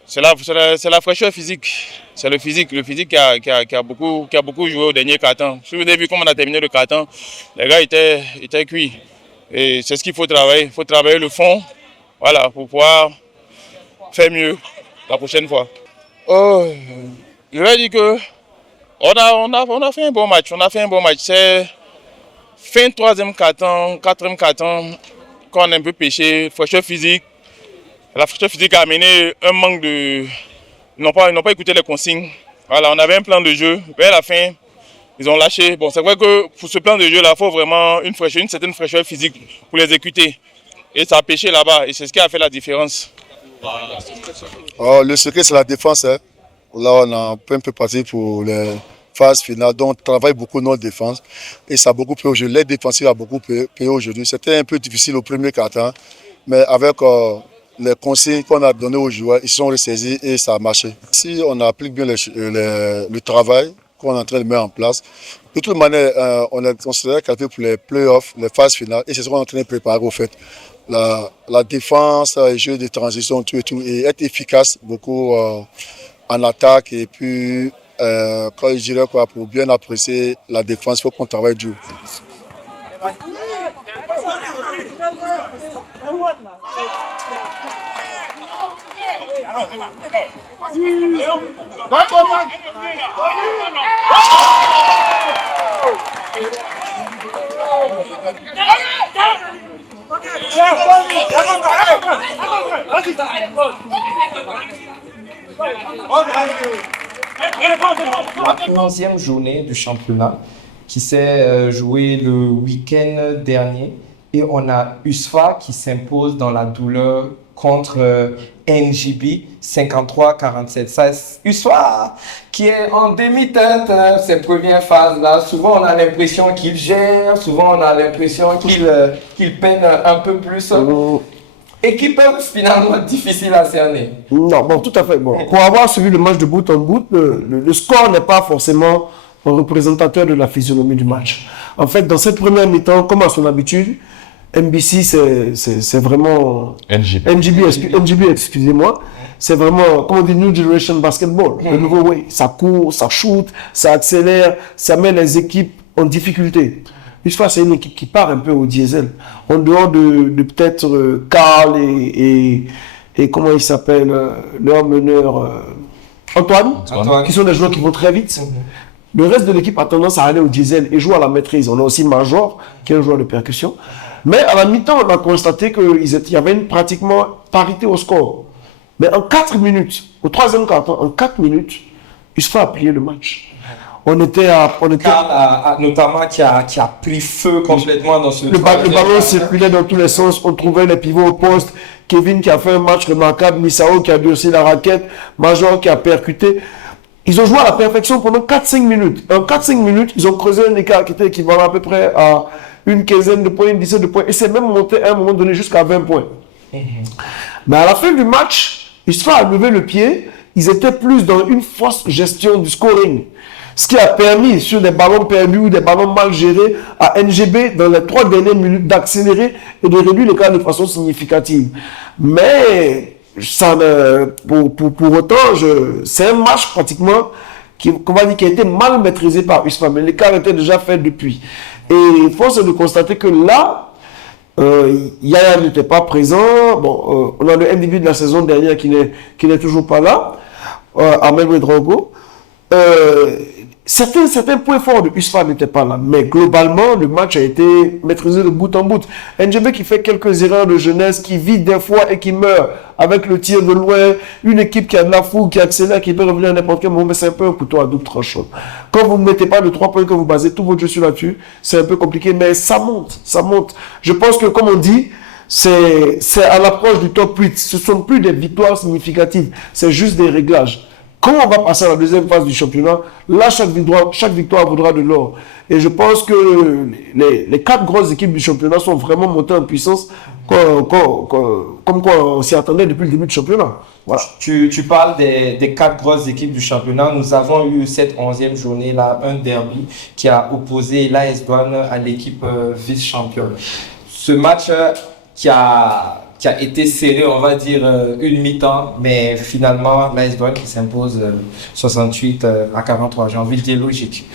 C'est la fraîcheur physique. C'est le physique qui a beaucoup joué au dernier quart-temps. Si vous avez vu comment on a terminé le quart-temps, les gars étaient cuits. Et c'est ce qu'il faut travailler. Il faut travailler le fond, voilà, pour pouvoir faire mieux la prochaine fois. Oh, je vais dire que on a fait un bon match. On a fait un bon match. C'est fin troisième quart-temps, quatrième quart-temps, quand on a un peu pêché, fraîcheur physique. La fraîcheur physique a amené un manque de... Ils n'ont pas écouté les consignes. Voilà, on avait un plan de jeu. Vers la fin, ils ont lâché. Bon, c'est vrai que pour ce plan de jeu-là, il faut vraiment une certaine fraîcheur physique pour l'exécuter. Et ça a pêché là-bas. Et c'est ce qui a fait la différence. Oh, le secret, c'est la défense. Hein. Là, on a un peu parti pour les phases finales. Donc, on travaille beaucoup notre défense. Et ça a beaucoup payé aujourd'hui. L'aide défensive a beaucoup payé aujourd'hui. C'était un peu difficile au premier quart-temps. Mais avec... les consignes qu'on a données aux joueurs, ils sont ressaisis et ça a marché. Si on applique bien le travail qu'on est en train de mettre en place, de toute manière, on est considéré qualifié pour les playoffs, les phases finales, et c'est ce qu'on est en train de préparer au fait. La défense, les jeux de transition, tout et tout, et être efficace beaucoup en attaque, et puis, quand je dirais quoi, pour bien apprécier la défense, il faut qu'on travaille dur. La 11e journée du championnat qui s'est jouée le week-end dernier et on a USFA qui s'impose dans la douleur contre NJB 53-47. Ça, USFA qui est en demi-teinte, hein, ces premières phases-là. Souvent, on a l'impression qu'il gère, souvent, on a l'impression qu'il peine un peu plus. Équipe finalement difficile à cerner. Non, bon, tout à fait. Bon. Pour avoir suivi le match de bout en bout, le score n'est pas forcément un représentateur de la physionomie du match. En fait, dans cette première mi-temps, comme à son habitude, MBC, c'est vraiment... NGB, excusez-moi. C'est vraiment, comme on dit, New Generation Basketball. Le nouveau way. Ça court, ça shoot, ça accélère, ça met les équipes en difficulté. USFA, c'est une équipe qui part un peu au diesel. En dehors de peut-être Karl et comment il s'appelle, leur meneur Antoine, qui sont des joueurs qui vont très vite. Le reste de l'équipe a tendance à aller au diesel et joue à la maîtrise. On a aussi Major, qui est un joueur de percussion. Mais à la mi-temps, on a constaté qu'il y avait pratiquement parité au score. Mais en 4 minutes, au troisième quart-temps, en 4 minutes, ISFA a plié le match. Notamment qui a pris feu complètement dans ce... Le ballon circulait dans tous les sens, on trouvait les pivots au poste, Kevin qui a fait un match remarquable, Misao qui a durci la raquette, Major qui a percuté. Ils ont joué à la perfection pendant 4-5 minutes. En 4-5 minutes, ils ont creusé un écart qui était équivalent à peu près à une quinzaine de points, une dizaine de points, et c'est même monté à un moment donné jusqu'à 20 points. Mais à la fin du match, ISFA a levé le pied, ils étaient plus dans une fausse gestion du scoring. Ce qui a permis, sur des ballons perdus ou des ballons mal gérés, à NGB, dans les 3 dernières minutes, d'accélérer et de réduire l'écart de façon significative. Mais, ça, pour autant, c'est un match pratiquement qui a été mal maîtrisé par USFA, mais l'écart était déjà fait depuis. Et force est de constater que là, Yaya n'était pas présent. Bon, on a le MVP de la saison dernière qui n'est toujours pas là, Ahmed Ouedraogo. Certains points forts de USFA n'étaient pas là, mais globalement, le match a été maîtrisé de bout en bout. NGB qui fait quelques erreurs de jeunesse, qui vit des fois et qui meurt avec le tir de loin, une équipe qui a de la fougue, qui accélère, qui peut revenir à n'importe quel moment, mais c'est un peu un couteau à double tranchant. Quand vous ne mettez pas le 3 points, que vous basez tout votre jeu là-dessus, c'est un peu compliqué, mais ça monte, ça monte. Je pense que, comme on dit, c'est à l'approche du top 8. Ce ne sont plus des victoires significatives, c'est juste des réglages. Quand on va passer à la deuxième phase du championnat, là, chaque victoire vaudra de l'or. Et je pense que les 4 grosses équipes du championnat sont vraiment montées en puissance, comme quoi on s'y attendait depuis le début du championnat. Voilà. Tu parles des 4 grosses équipes du championnat. Nous avons eu cette 11e journée-là, un derby qui a opposé l'AS Douanes à l'équipe vice-championne. Ce match qui a été serré, on va dire, une mi-temps, mais finalement, l'AS Douanes qui s'impose 68 à 43. J'ai envie de dire logique.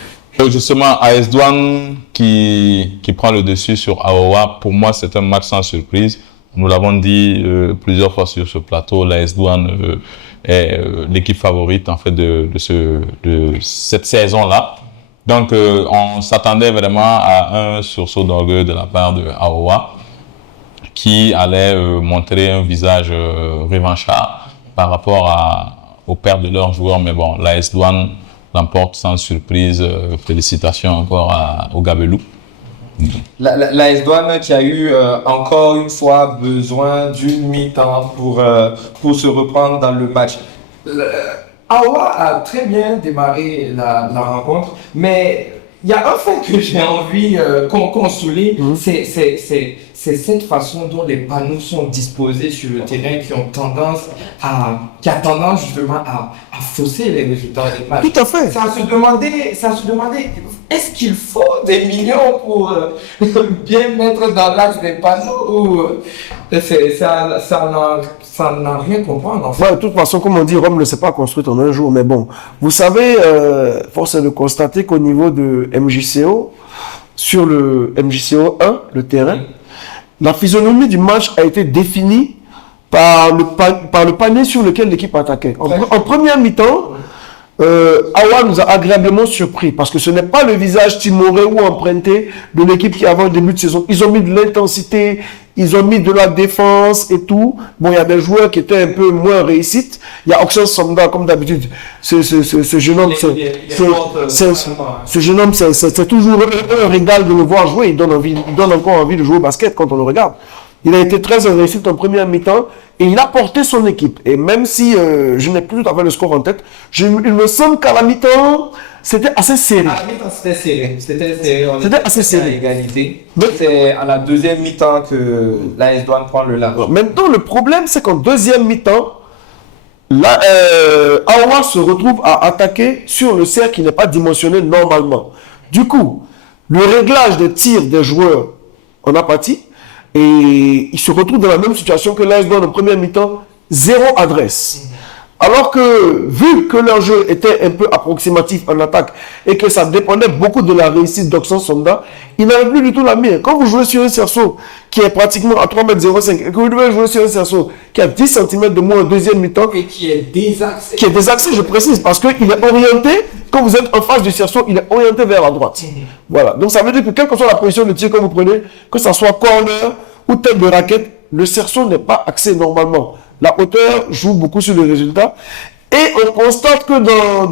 Justement, AS Douanes qui prend le dessus sur Aowa, pour moi, c'est un match sans surprise. Nous l'avons dit plusieurs fois sur ce plateau, l'AS Douanes est l'équipe favorite en fait de cette saison-là. Donc, on s'attendait vraiment à un sursaut d'orgueil de la part de Aowa, qui allait montrer un visage revanchard par rapport aux pertes de leurs joueurs. Mais bon, l'AS Douanes l'emporte sans surprise. Félicitations encore au Gabelou. L'AS Douanes qui a eu encore une fois besoin d'une mi-temps pour se reprendre dans le match. Aowa a très bien démarré la rencontre, mais il y a un fait que j'ai envie qu'on souligne, c'est cette façon dont les panneaux sont disposés sur le terrain qui a tendance justement à fausser les résultats des matchs. Tout à fait. Ça se demandait, est-ce qu'il faut des millions pour bien mettre dans l'axe des panneaux ou ça n'a rien comprendre en fait. Ouais, de toute façon, comme on dit, Rome ne s'est pas construite en un jour, mais bon. Vous savez, force est de constater qu'au niveau de MJCO, sur le MJCO 1, le terrain, la physionomie du match a été définie par le panier sur lequel l'équipe attaquait. En première mi-temps, Aowa nous a agréablement surpris parce que ce n'est pas le visage timoré ou emprunté de l'équipe qui avant le début de saison. Ils ont mis de l'intensité, ils ont mis de la défense et tout. Bon, il y a des joueurs qui étaient un peu moins réussis. Il y a Oxen Somda, comme d'habitude. Ce jeune homme, c'est toujours un régal de le voir jouer. Il donne encore envie de jouer au basket quand on le regarde. Il a été très réussi en première mi-temps et il a porté son équipe. Et même si je n'ai plus tout à fait le score en tête, il me semble qu'à la mi-temps, c'était assez serré. À la mi-temps, c'était serré. C'était assez serré. Égalité. C'est à la deuxième mi-temps que l'AS Douanes prend le large. Maintenant, le problème, c'est qu'en deuxième mi-temps, Aowa se retrouve à attaquer sur le cercle qui n'est pas dimensionné normalement. Du coup, le réglage des tirs des joueurs en a pâti. Et il se retrouve dans la même situation que l'AS Douanes en première mi-temps, 0 adresse. Alors que, vu que leur jeu était un peu approximatif en attaque et que ça dépendait beaucoup de la réussite d'Oxen Sonda, il n'avait plus du tout la mire. Quand vous jouez sur un cerceau qui est pratiquement à 3,05 m et que vous devez jouer sur un cerceau qui a 10 cm de moins en deuxième mi-temps, et qui est désaxé. Qui est désaxé, je précise, parce qu'il est orienté, quand vous êtes en face du cerceau, il est orienté vers la droite. Voilà. Donc ça veut dire que quelle que soit la position de tir que vous prenez, que ce soit corner ou tête de raquette, le cerceau n'est pas axé normalement. La hauteur joue beaucoup sur le résultat. Et on constate que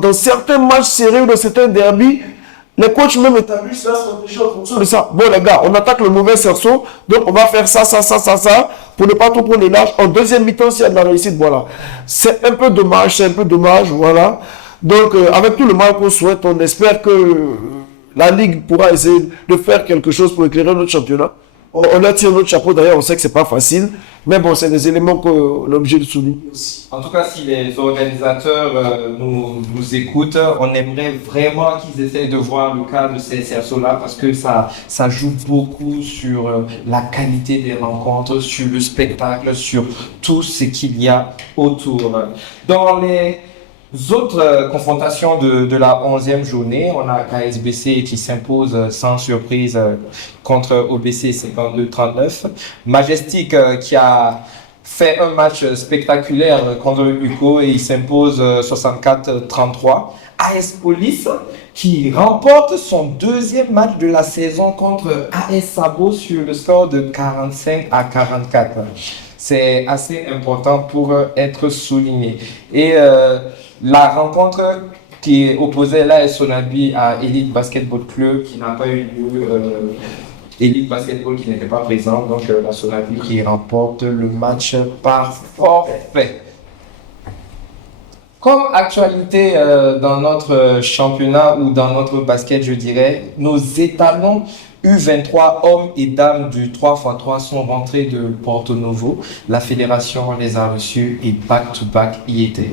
dans certains matchs serrés ou dans certains derbys, les coachs même établissent la stratégie en fonction de ça. Bon les gars, on attaque le mauvais cerceau, donc on va faire ça, pour ne pas trop prendre les lâches. En deuxième mi-temps, s'il y a de la réussite, voilà. C'est un peu dommage, voilà. Donc avec tout le mal qu'on souhaite, on espère que la Ligue pourra essayer de faire quelque chose pour éclairer notre championnat. On leur tire notre chapeau, d'ailleurs, on sait que c'est pas facile, mais bon, c'est des éléments qu'on est obligé de souligner aussi. En tout cas, si les organisateurs nous écoutent, on aimerait vraiment qu'ils essayent de voir le cas de ces cerceaux-là parce que ça joue beaucoup sur la qualité des rencontres, sur le spectacle, sur tout ce qu'il y a autour. Dans les autres confrontations de la 11e journée, on a KSBC qui s'impose sans surprise contre OBC 52-39. Majestic qui a fait un match spectaculaire contre UCO et il s'impose 64-33. AS Police qui remporte son deuxième match de la saison contre AS Sabo sur le score de 45-44. C'est assez important pour être souligné. Et la rencontre qui opposait l'AS Sonabi à Elite Basketball Club qui n'a pas eu lieu, Elite Basketball qui n'était pas présent, donc la Sonabi qui remporte le match par forfait. Comme actualité dans notre championnat ou dans notre basket, je dirais, nos étalons U23 hommes et dames du 3x3 sont rentrés de Porto Novo. La fédération les a reçus et back-to-back y étaient.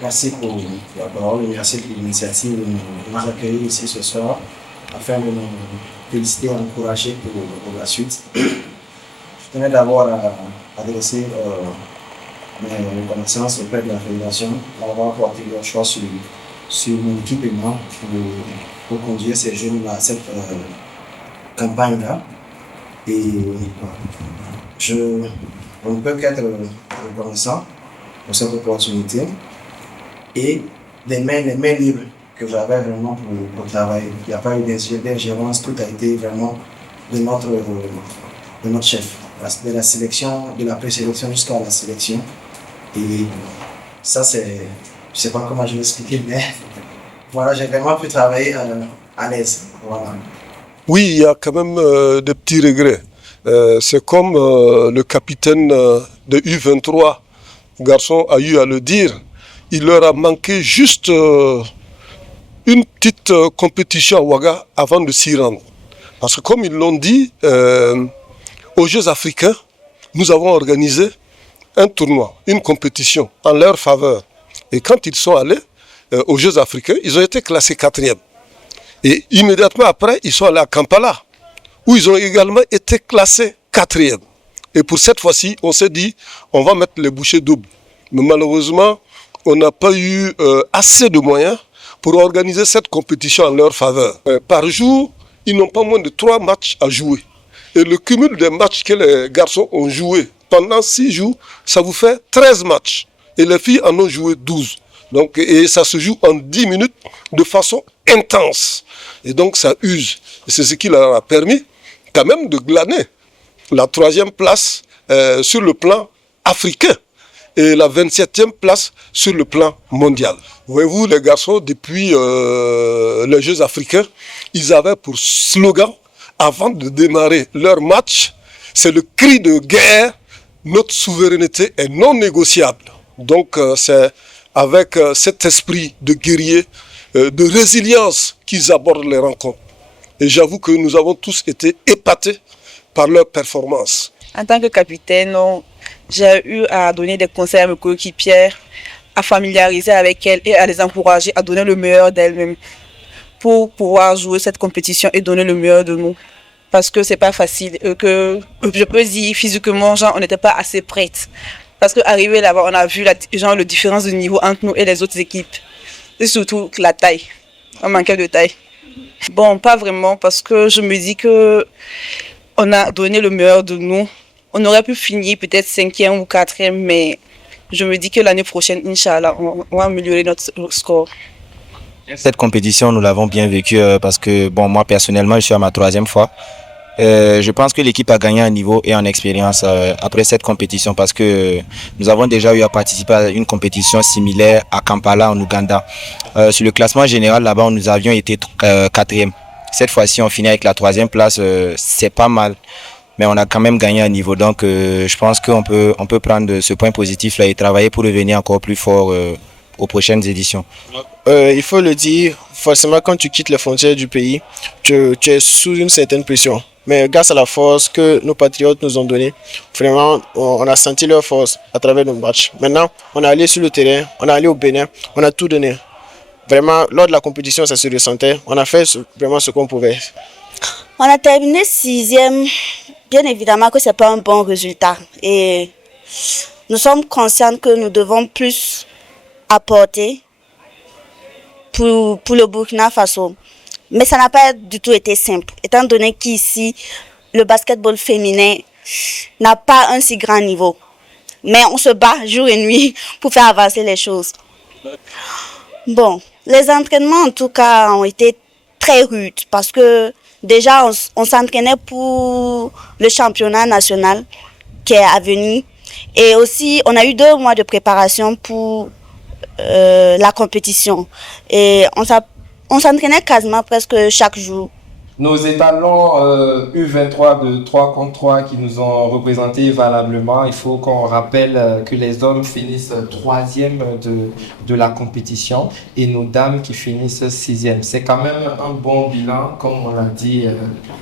Merci pour la parole et merci pour l'initiative de nous accueillir ici ce soir afin de nous féliciter et encourager pour la suite. Je tenais d'abord à adresser mes reconnaissances auprès de la fédération d'avoir porté leur choix sur mon équipe et moi pour conduire ces jeunes à cette campagne-là. Et je ne peux qu'être reconnaissant pour cette opportunité et les mains libres que j'avais vraiment pour travailler. Il n'y a pas eu d'ingérence, tout a été vraiment de notre chef, de la sélection, de la présélection jusqu'à la sélection. Et ça, je ne sais pas comment je vais expliquer, mais voilà, j'ai vraiment pu travailler à l'aise. Voilà. Oui, il y a quand même des petits regrets. C'est comme le capitaine de U23, garçon, a eu à le dire. Il leur a manqué juste une petite compétition à Ouaga avant de s'y rendre. Parce que comme ils l'ont dit, aux Jeux africains, nous avons organisé un tournoi, une compétition en leur faveur. Et quand ils sont allés aux Jeux africains, ils ont été classés 4e. Et immédiatement après, ils sont allés à Kampala, où ils ont également été classés 4e. Et pour cette fois-ci, on s'est dit, on va mettre les bouchées doubles. Mais malheureusement, on n'a pas eu assez de moyens pour organiser cette compétition en leur faveur. Par jour, ils n'ont pas moins de 3 matchs à jouer. Et le cumul des matchs que les garçons ont joués pendant 6 jours, ça vous fait 13 matchs. Et les filles en ont joué 12. Donc, et ça se joue en 10 minutes de façon intense. Et donc ça use. Et c'est ce qui leur a permis quand même de glaner la 3e place sur le plan africain et la 27e place sur le plan mondial. Voyez-vous, les garçons, depuis les Jeux africains, ils avaient pour slogan, avant de démarrer leur match, c'est le cri de guerre, notre souveraineté est non négociable. Donc c'est avec cet esprit de guerrier, de résilience qu'ils abordent les rencontres. Et j'avoue que nous avons tous été épatés par leur performance. En tant que capitaine, j'ai eu à donner des conseils à mes coéquipiers à familiariser avec elles et à les encourager à donner le meilleur d'elles-mêmes pour pouvoir jouer cette compétition et donner le meilleur de nous. Parce que c'est pas facile, que je peux dire physiquement, genre, on n'était pas assez prêtes. Parce qu'arrivé là-bas, on a vu la différence de niveau entre nous et les autres équipes. Et surtout la taille. On manquait de taille. Bon, pas vraiment, parce que je me dis que on a donné le meilleur de nous. On aurait pu finir peut-être 5e ou 4e, mais je me dis que l'année prochaine, Inch'Allah, on va améliorer notre score. Cette compétition, nous l'avons bien vécue parce que, bon, moi personnellement, je suis à ma 3e fois. Je pense que l'équipe a gagné en niveau et en expérience après cette compétition parce que nous avons déjà eu à participer à une compétition similaire à Kampala en Ouganda. Sur le classement général, là-bas, nous avions été 4e. Cette fois-ci, on finit avec la 3e place. C'est pas mal, mais on a quand même gagné en niveau. Donc, je pense qu'on peut prendre ce point positif-là et travailler pour revenir encore plus fort aux prochaines éditions. Il faut le dire, forcément, quand tu quittes les frontières du pays, tu es sous une certaine pression. Mais grâce à la force que nos patriotes nous ont donnée, vraiment, on a senti leur force à travers nos matchs. Maintenant, on est allé sur le terrain, on est allé au Bénin, on a tout donné. Vraiment, lors de la compétition, ça se ressentait. On a fait vraiment ce qu'on pouvait. On a terminé 6e. Bien évidemment que ce n'est pas un bon résultat. Et nous sommes conscients que nous devons plus apporter pour le Burkina Faso. Mais ça n'a pas du tout été simple, étant donné qu'ici, le basketball féminin n'a pas un si grand niveau. Mais on se bat jour et nuit pour faire avancer les choses. Bon, les entraînements en tout cas ont été très rudes parce que déjà on s'entraînait pour le championnat national qui est à venir. Et aussi, on a eu 2 mois de préparation pour la compétition. Et on s'entraînait quasiment presque chaque jour. Nos étalons U23 de 3 contre 3 qui nous ont représentés valablement, il faut qu'on rappelle que les hommes finissent 3e de la compétition et nos dames qui finissent 6e. C'est quand même un bon bilan, comme on l'a dit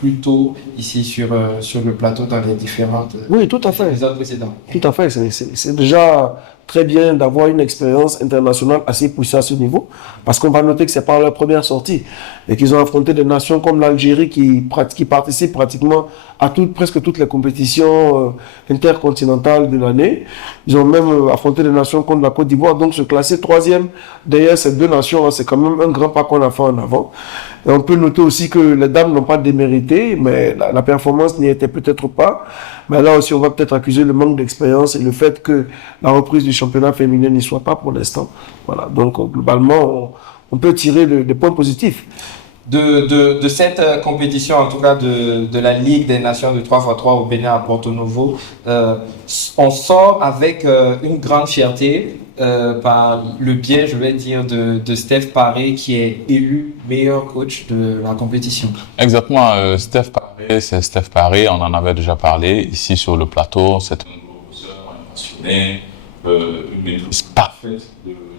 plus tôt ici sur le plateau dans les différentes Oui, tout à fait. épisodes précédents. Tout à fait. C'est déjà très bien d'avoir une expérience internationale assez poussée à ce niveau, parce qu'on va noter que c'est pas leur première sortie et qu'ils ont affronté des nations comme l'Algérie qui participent pratiquement à presque toutes les compétitions intercontinentales de l'année. Ils ont même affronté des nations comme la Côte d'Ivoire, donc se classer 3e derrière ces 2 nations, c'est quand même un grand pas qu'on a fait en avant. Et on peut noter aussi que les dames n'ont pas démérité, mais la performance n'y était peut-être pas. Mais là aussi, on va peut-être accuser le manque d'expérience et le fait que la reprise du championnat féminin n'y soit pas pour l'instant. Voilà. Donc, globalement, on peut tirer des points positifs. De cette compétition, en tout cas de la Ligue des Nations de 3x3 au Bénin à Porto Novo, on sort avec une grande fierté par le biais, je vais dire, de Steph Paré qui est élu meilleur coach de la compétition. Exactement, Steph Paré, c'est Steph Paré, on en avait déjà parlé ici sur le plateau, c'est un professeur passionné, une maîtrise parfaite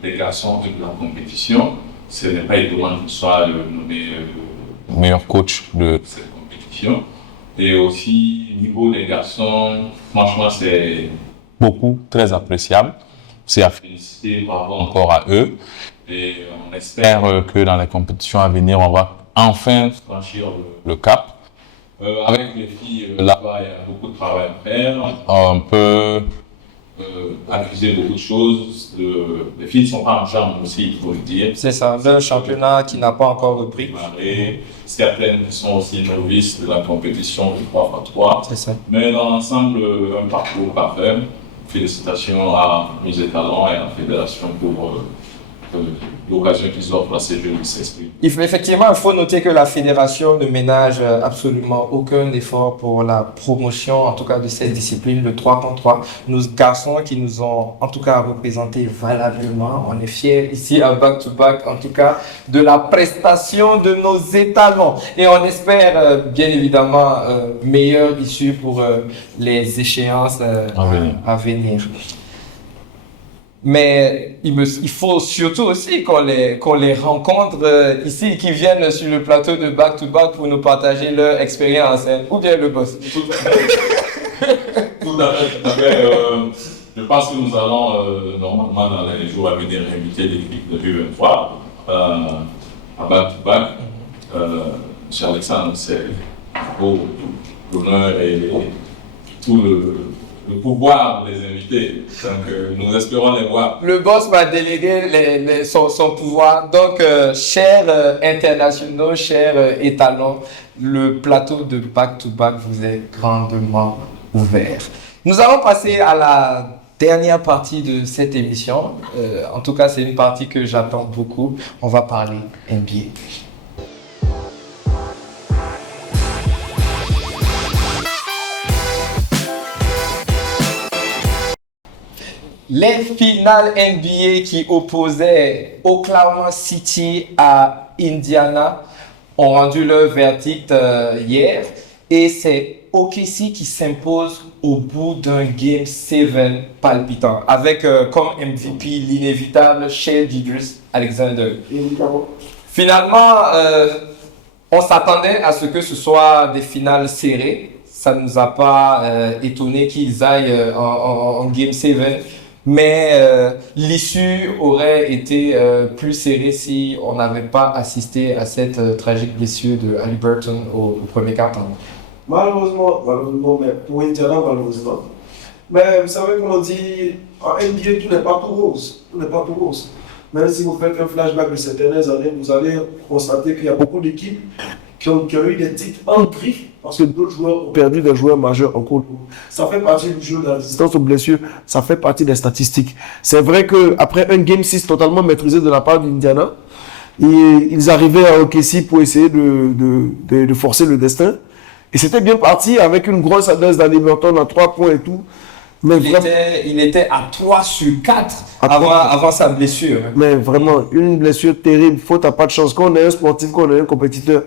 des garçons et de la compétition. Ce n'est pas étonnant qu'il soit nommé meilleur coach de cette compétition. Et aussi, au niveau des garçons, franchement, c'est beaucoup, très appréciable. C'est à féliciter, bravo encore à eux. Et on espère que dans les compétitions à venir, on va enfin franchir le cap. Avec les filles, là-bas, il y a beaucoup de travail à faire. On peut accuser beaucoup de choses. Les filles ne sont pas en charme aussi, il faut le dire. C'est ça, le championnat qui n'a pas encore repris. Certaines sont aussi novices de la compétition du 3x3. C'est ça. Mais dans l'ensemble, un parcours parfait. Félicitations à nos étalons et à la fédération pour l'occasion qu'ils offrent à ces jeunes de s'exprimer. Effectivement, il faut noter que la fédération ne ménage absolument aucun effort pour la promotion, en tout cas de cette discipline, le 3 contre 3. Nos garçons qui nous ont, en tout cas, représentés valablement. On est fiers ici à Back to Back, en tout cas, de la prestation de nos étalons. Et on espère, bien évidemment, meilleure issue pour les échéances à venir. Mais il faut surtout aussi qu'on les rencontre ici, qui viennent sur le plateau de Back to Back pour nous partager leur expérience. Hein. Ou bien le boss. Tout à fait. Je pense que nous allons normalement dans les jours à venir inviter l'équipe de U23 à back-to-back. Monsieur Alexandre, c'est beau l'honneur et tout le pouvoir de les inviter. Donc nous espérons les voir. Le boss m'a délégué son pouvoir. Donc, chers internationaux, chers étalons, le plateau de back-to-back vous est grandement ouvert. Nous allons passer à la dernière partie de cette émission. En tout cas, c'est une partie que j'attends beaucoup. On va parler NBA. Les finales NBA qui opposaient Oklahoma City à Indiana ont rendu leur verdict hier et c'est OKC qui s'impose au bout d'un Game 7 palpitant avec comme MVP l'inévitable Shai Gilgeous-Alexander. Finalement, on s'attendait à ce que ce soit des finales serrées. Ça ne nous a pas étonné qu'ils aillent en Game 7. Mais l'issue aurait été plus serrée si on n'avait pas assisté à cette tragique blessure de Haliburton au premier quart-temps. Malheureusement, mais pour Indiana, malheureusement. Mais vous savez, comme on dit, en NBA, tout n'est pas tout rose. Tout n'est pas tout rose. Même si vous faites un flashback de ces dernières années, vous allez constater qu'il y a beaucoup d'équipes qui ont eu des titres en griffe parce que d'autres joueurs ont perdu des joueurs majeurs en cours. Ça fait partie du jeu de la résistance aux blessures, ça fait partie des statistiques. C'est vrai qu'après un Game 6 totalement maîtrisé de la part d'Indiana, ils arrivaient à OKC pour essayer de forcer le destin. Et c'était bien parti avec une grosse adresse d'Haliburton à 3 points et tout. Mais il était à 3 sur 4 avant sa blessure. Mais vraiment, une blessure terrible, faute à pas de chance. Quand on est un sportif, quand on est un compétiteur,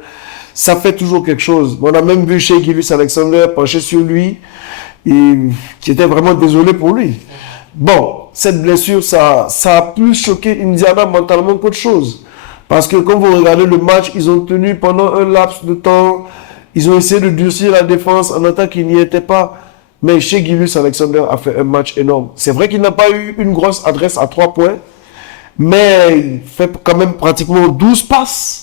ça fait toujours quelque chose. On a même vu Shai Gilgeous-Alexander pencher sur lui, et qui était vraiment désolé pour lui. Bon, cette blessure, ça a plus choqué Indiana mentalement qu'autre chose. Parce que quand vous regardez le match, ils ont tenu pendant un laps de temps, ils ont essayé de durcir la défense en attaque, ils n'y étaient pas. Mais Shai Gilgeous-Alexander a fait un match énorme. C'est vrai qu'il n'a pas eu une grosse adresse à 3 points, mais il fait quand même pratiquement 12 passes.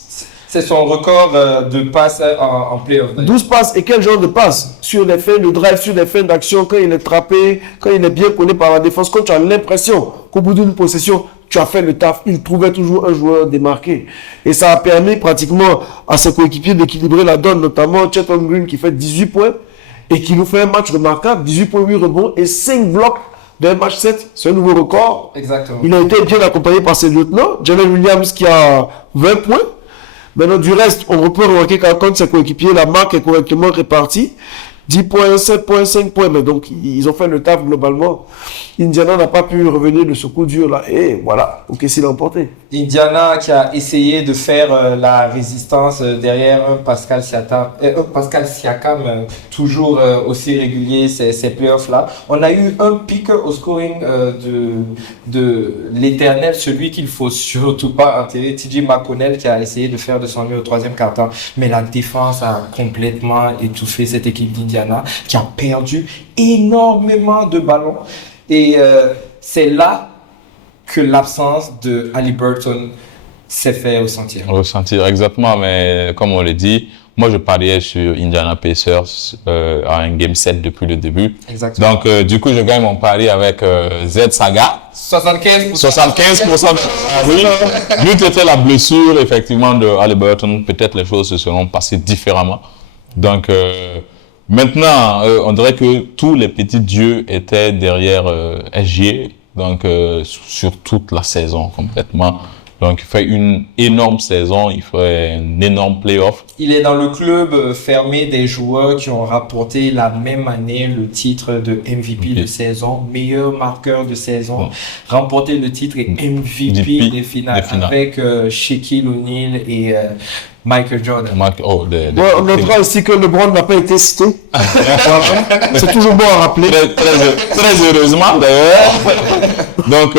C'est son record de passes en playoff. 12 passes, et quel genre de passes? Sur les fins de drive, sur les fins d'action, quand il est trappé, quand il est bien connu par la défense, quand tu as l'impression qu'au bout d'une possession, tu as fait le taf, il trouvait toujours un joueur démarqué. Et ça a permis pratiquement à ses coéquipiers d'équilibrer la donne, notamment Chet Holmgren qui fait 18 points et qui nous fait un match remarquable, 18 points, 8 rebonds et 5 blocs d'un match 7. C'est un nouveau record. Exactement. Il a été bien accompagné par ses lieutenants. Jalen Williams qui a 20 points. Maintenant, du reste, on peut remarquer qu'à compte ses coéquipiers, la marque est correctement répartie. 10 points, 7 points, 5 points. Mais donc, ils ont fait le taf globalement. Indiana n'a pas pu revenir de ce coup dur là. Et voilà, OKC l'a emporté. Indiana qui a essayé de faire la résistance derrière un Pascal Siakam, toujours aussi régulier ces playoffs-là. On a eu un pic au scoring de l'éternel, celui qu'il ne faut surtout pas enterrer, TJ McConnell, qui a essayé de faire de son mieux au troisième quart-temps. Mais la défense a complètement étouffé cette équipe d'Indiana qui a perdu énormément de ballons. Et c'est là que l'absence de Haliburton s'est fait ressentir. Ressentir, exactement. Mais comme on l'a dit, moi je pariais sur Indiana Pacers à un Game 7 depuis le début. Exactement. Donc du coup, je gagne mon pari avec Z Saga. 75% de oui. Vu que c'était la blessure effectivement de Haliburton, peut-être les choses se seront passées différemment. Donc maintenant, on dirait que tous les petits dieux étaient derrière SGA, donc sur toute la saison complètement. Donc il fait une énorme saison, il fait un énorme playoff. Il est dans le club fermé des joueurs qui ont rapporté la même année le titre de MVP de saison, meilleur marqueur de saison, remporté le titre et MVP des finales avec Shaquille O'Neal et Michael Jordan. On notera aussi que LeBron n'a pas été cité. C'est toujours bon à rappeler. Très heureusement d'ailleurs. Donc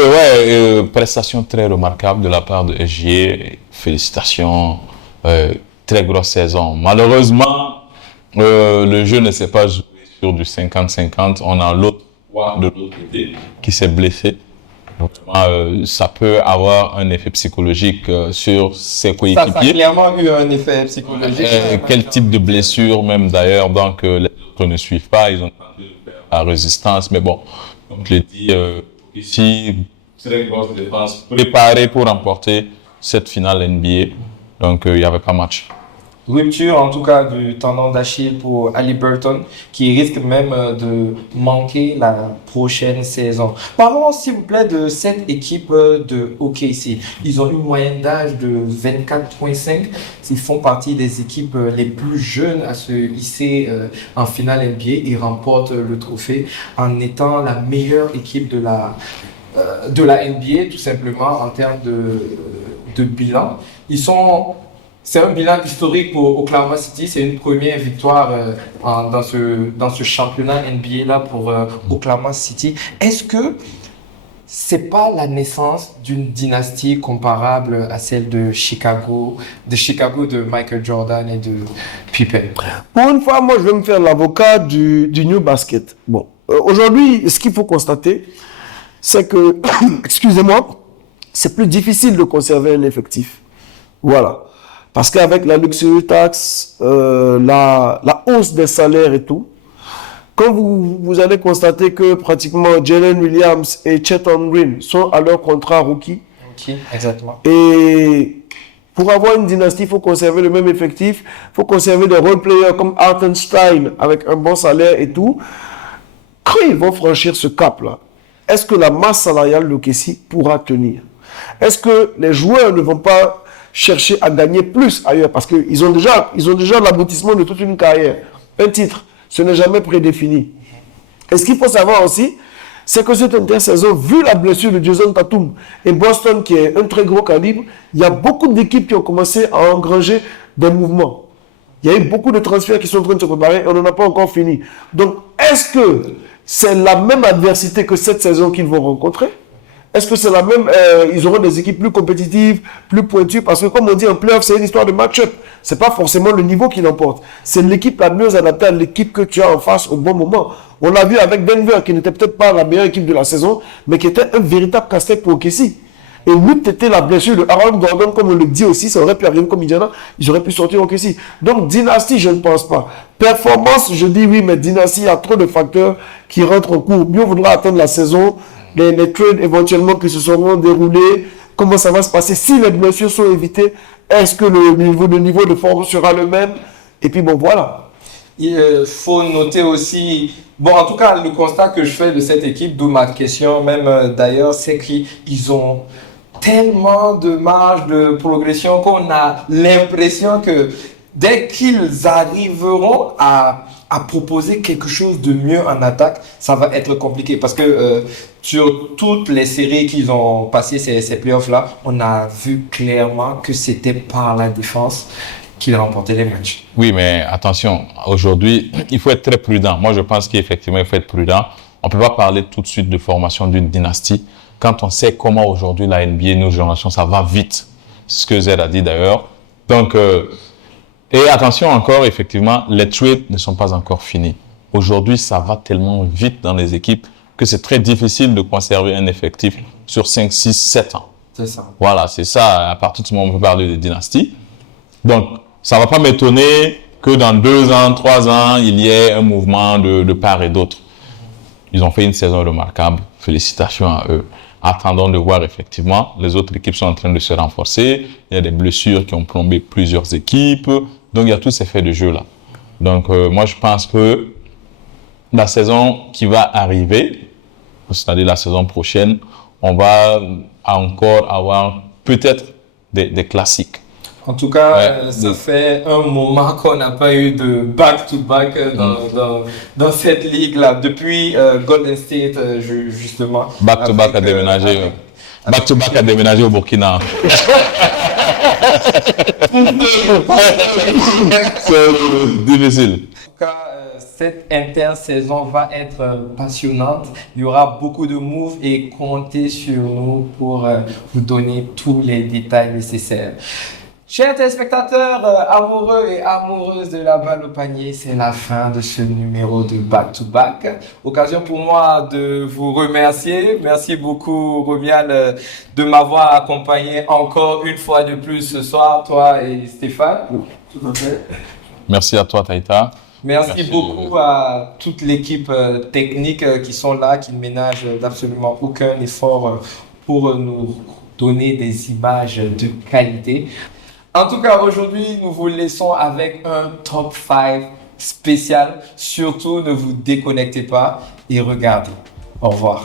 prestation très remarquable de la part de SGA. Félicitations. Très grosse saison. Malheureusement, le jeu ne s'est pas joué sur du 50-50. On a l'autre de l'autre côté qui s'est blessé. Donc, ça peut avoir un effet psychologique sur ses coéquipiers. Ça a clairement eu un effet psychologique. Quel type de blessure même d'ailleurs, donc les autres ne suivent pas, ils ont tenté de faire la résistance, mais bon, comme je l'ai dit, ici, très grosse défense, préparée pour remporter cette finale NBA, donc il n'y avait pas match. Rupture en tout cas du tendon d'Achille pour Haliburton qui risque même de manquer la prochaine saison. Parlons s'il vous plaît de cette équipe de OKC. Ils ont une moyenne d'âge de 24,5. Ils font partie des équipes les plus jeunes à se hisser en finale NBA. Ils remportent le trophée en étant la meilleure équipe de la NBA tout simplement en termes de bilan. C'est un bilan historique pour Oklahoma City. C'est une première victoire dans ce championnat NBA là pour Oklahoma City. Est-ce que c'est pas la naissance d'une dynastie comparable à celle de Chicago de Michael Jordan et de Pippen? Pour une fois, moi, je vais me faire l'avocat du New Basket. Bon, aujourd'hui, ce qu'il faut constater, c'est que, excusez-moi, c'est plus difficile de conserver un effectif. Voilà. Parce qu'avec la luxury tax, la hausse des salaires et tout, quand vous allez constater que pratiquement Jalen Williams et Chet Holmgren sont à leur contrat rookie. Ok, exactement. Et pour avoir une dynastie, il faut conserver le même effectif, il faut conserver des role players comme Hartenstein avec un bon salaire et tout. Quand ils vont franchir ce cap-là, est-ce que la masse salariale de Kessie pourra tenir? Est-ce que les joueurs ne vont pas chercher à gagner plus ailleurs parce qu'ils ont déjà l'aboutissement de toute une carrière. Un titre, ce n'est jamais prédéfini. Et ce qu'il faut savoir aussi, c'est que cette intersaison, vu la blessure de Jason Tatum et Boston qui est un très gros calibre, il y a beaucoup d'équipes qui ont commencé à engranger des mouvements. Il y a eu beaucoup de transferts qui sont en train de se préparer et on n'en a pas encore fini. Donc, est-ce que c'est la même adversité que cette saison qu'ils vont rencontrer? Est-ce que c'est la même, ils auront des équipes plus compétitives, plus pointues? Parce que comme on dit, en playoff, c'est une histoire de match-up. C'est pas forcément le niveau qui l'emporte. C'est l'équipe la mieux adaptée à l'équipe que tu as en face au bon moment. On l'a vu avec Denver, qui n'était peut-être pas la meilleure équipe de la saison, mais qui était un véritable casse-tête pour OKC. Et oui, c'était la blessure de Aaron Gordon, comme on le dit aussi, ça aurait pu arriver comme Indiana, ils auraient pu sortir OKC. Donc, dynastie, je ne pense pas. Performance, je dis oui, mais dynastie, il y a trop de facteurs qui rentrent en cours. Mieux vaudra attendre la saison, les trades éventuellement qui se seront déroulés, comment ça va se passer, si les blessures sont évitées, est-ce que le niveau de forme sera le même? Et puis bon, voilà. Il faut noter aussi, bon, en tout cas, le constat que je fais de cette équipe, d'où ma question même d'ailleurs, c'est qu'ils ont tellement de marge de progression qu'on a l'impression que dès qu'ils arriveront à proposer quelque chose de mieux en attaque, ça va être compliqué. Parce que sur toutes les séries qu'ils ont passées, ces playoffs-là, on a vu clairement que c'était par la défense qu'ils remportaient les matchs. Oui, mais attention, aujourd'hui, il faut être très prudent. Moi, je pense qu'effectivement, il faut être prudent. On ne peut pas parler tout de suite de formation d'une dynastie quand on sait comment aujourd'hui la NBA, nos générations, ça va vite. C'est ce que Zed a dit d'ailleurs. Donc, et attention encore, effectivement, les trades ne sont pas encore finis. Aujourd'hui, ça va tellement vite dans les équipes que c'est très difficile de conserver un effectif sur 5, 6, 7 ans. C'est ça. Voilà, c'est ça. À partir du moment où on peut parler de dynastie. Donc, ça ne va pas m'étonner que dans 2 ans, 3 ans, il y ait un mouvement de part et d'autre. Ils ont fait une saison remarquable. Félicitations à eux. Attendons de voir effectivement. Les autres équipes sont en train de se renforcer. Il y a des blessures qui ont plombé plusieurs équipes. Donc, il y a tous ces faits de jeu-là. Donc, moi, je pense que la saison qui va arriver, c'est-à-dire la saison prochaine, on va encore avoir peut-être des classiques. En tout cas, ça fait un moment qu'on n'a pas eu de back-to-back dans cette ligue-là. Depuis Golden State, justement. Back-to-back à déménager. Back-to-back à déménager au Burkina. C'est difficile. En tout cas, cette intersaison va être passionnante. Il y aura beaucoup de moves et comptez sur nous pour vous donner tous les détails nécessaires. Chers téléspectateurs amoureux et amoureuses de la balle au panier, c'est la fin de ce numéro de Back to Back. Occasion pour moi de vous remercier. Merci beaucoup, Romial, de m'avoir accompagné encore une fois de plus ce soir, toi et Stéphane. Tout à fait. Merci à toi, Taïta. Merci beaucoup à toute l'équipe technique qui sont là, qui ne ménagent absolument aucun effort pour nous donner des images de qualité. En tout cas, aujourd'hui, nous vous laissons avec un top 5 spécial. Surtout, ne vous déconnectez pas et regardez. Au revoir.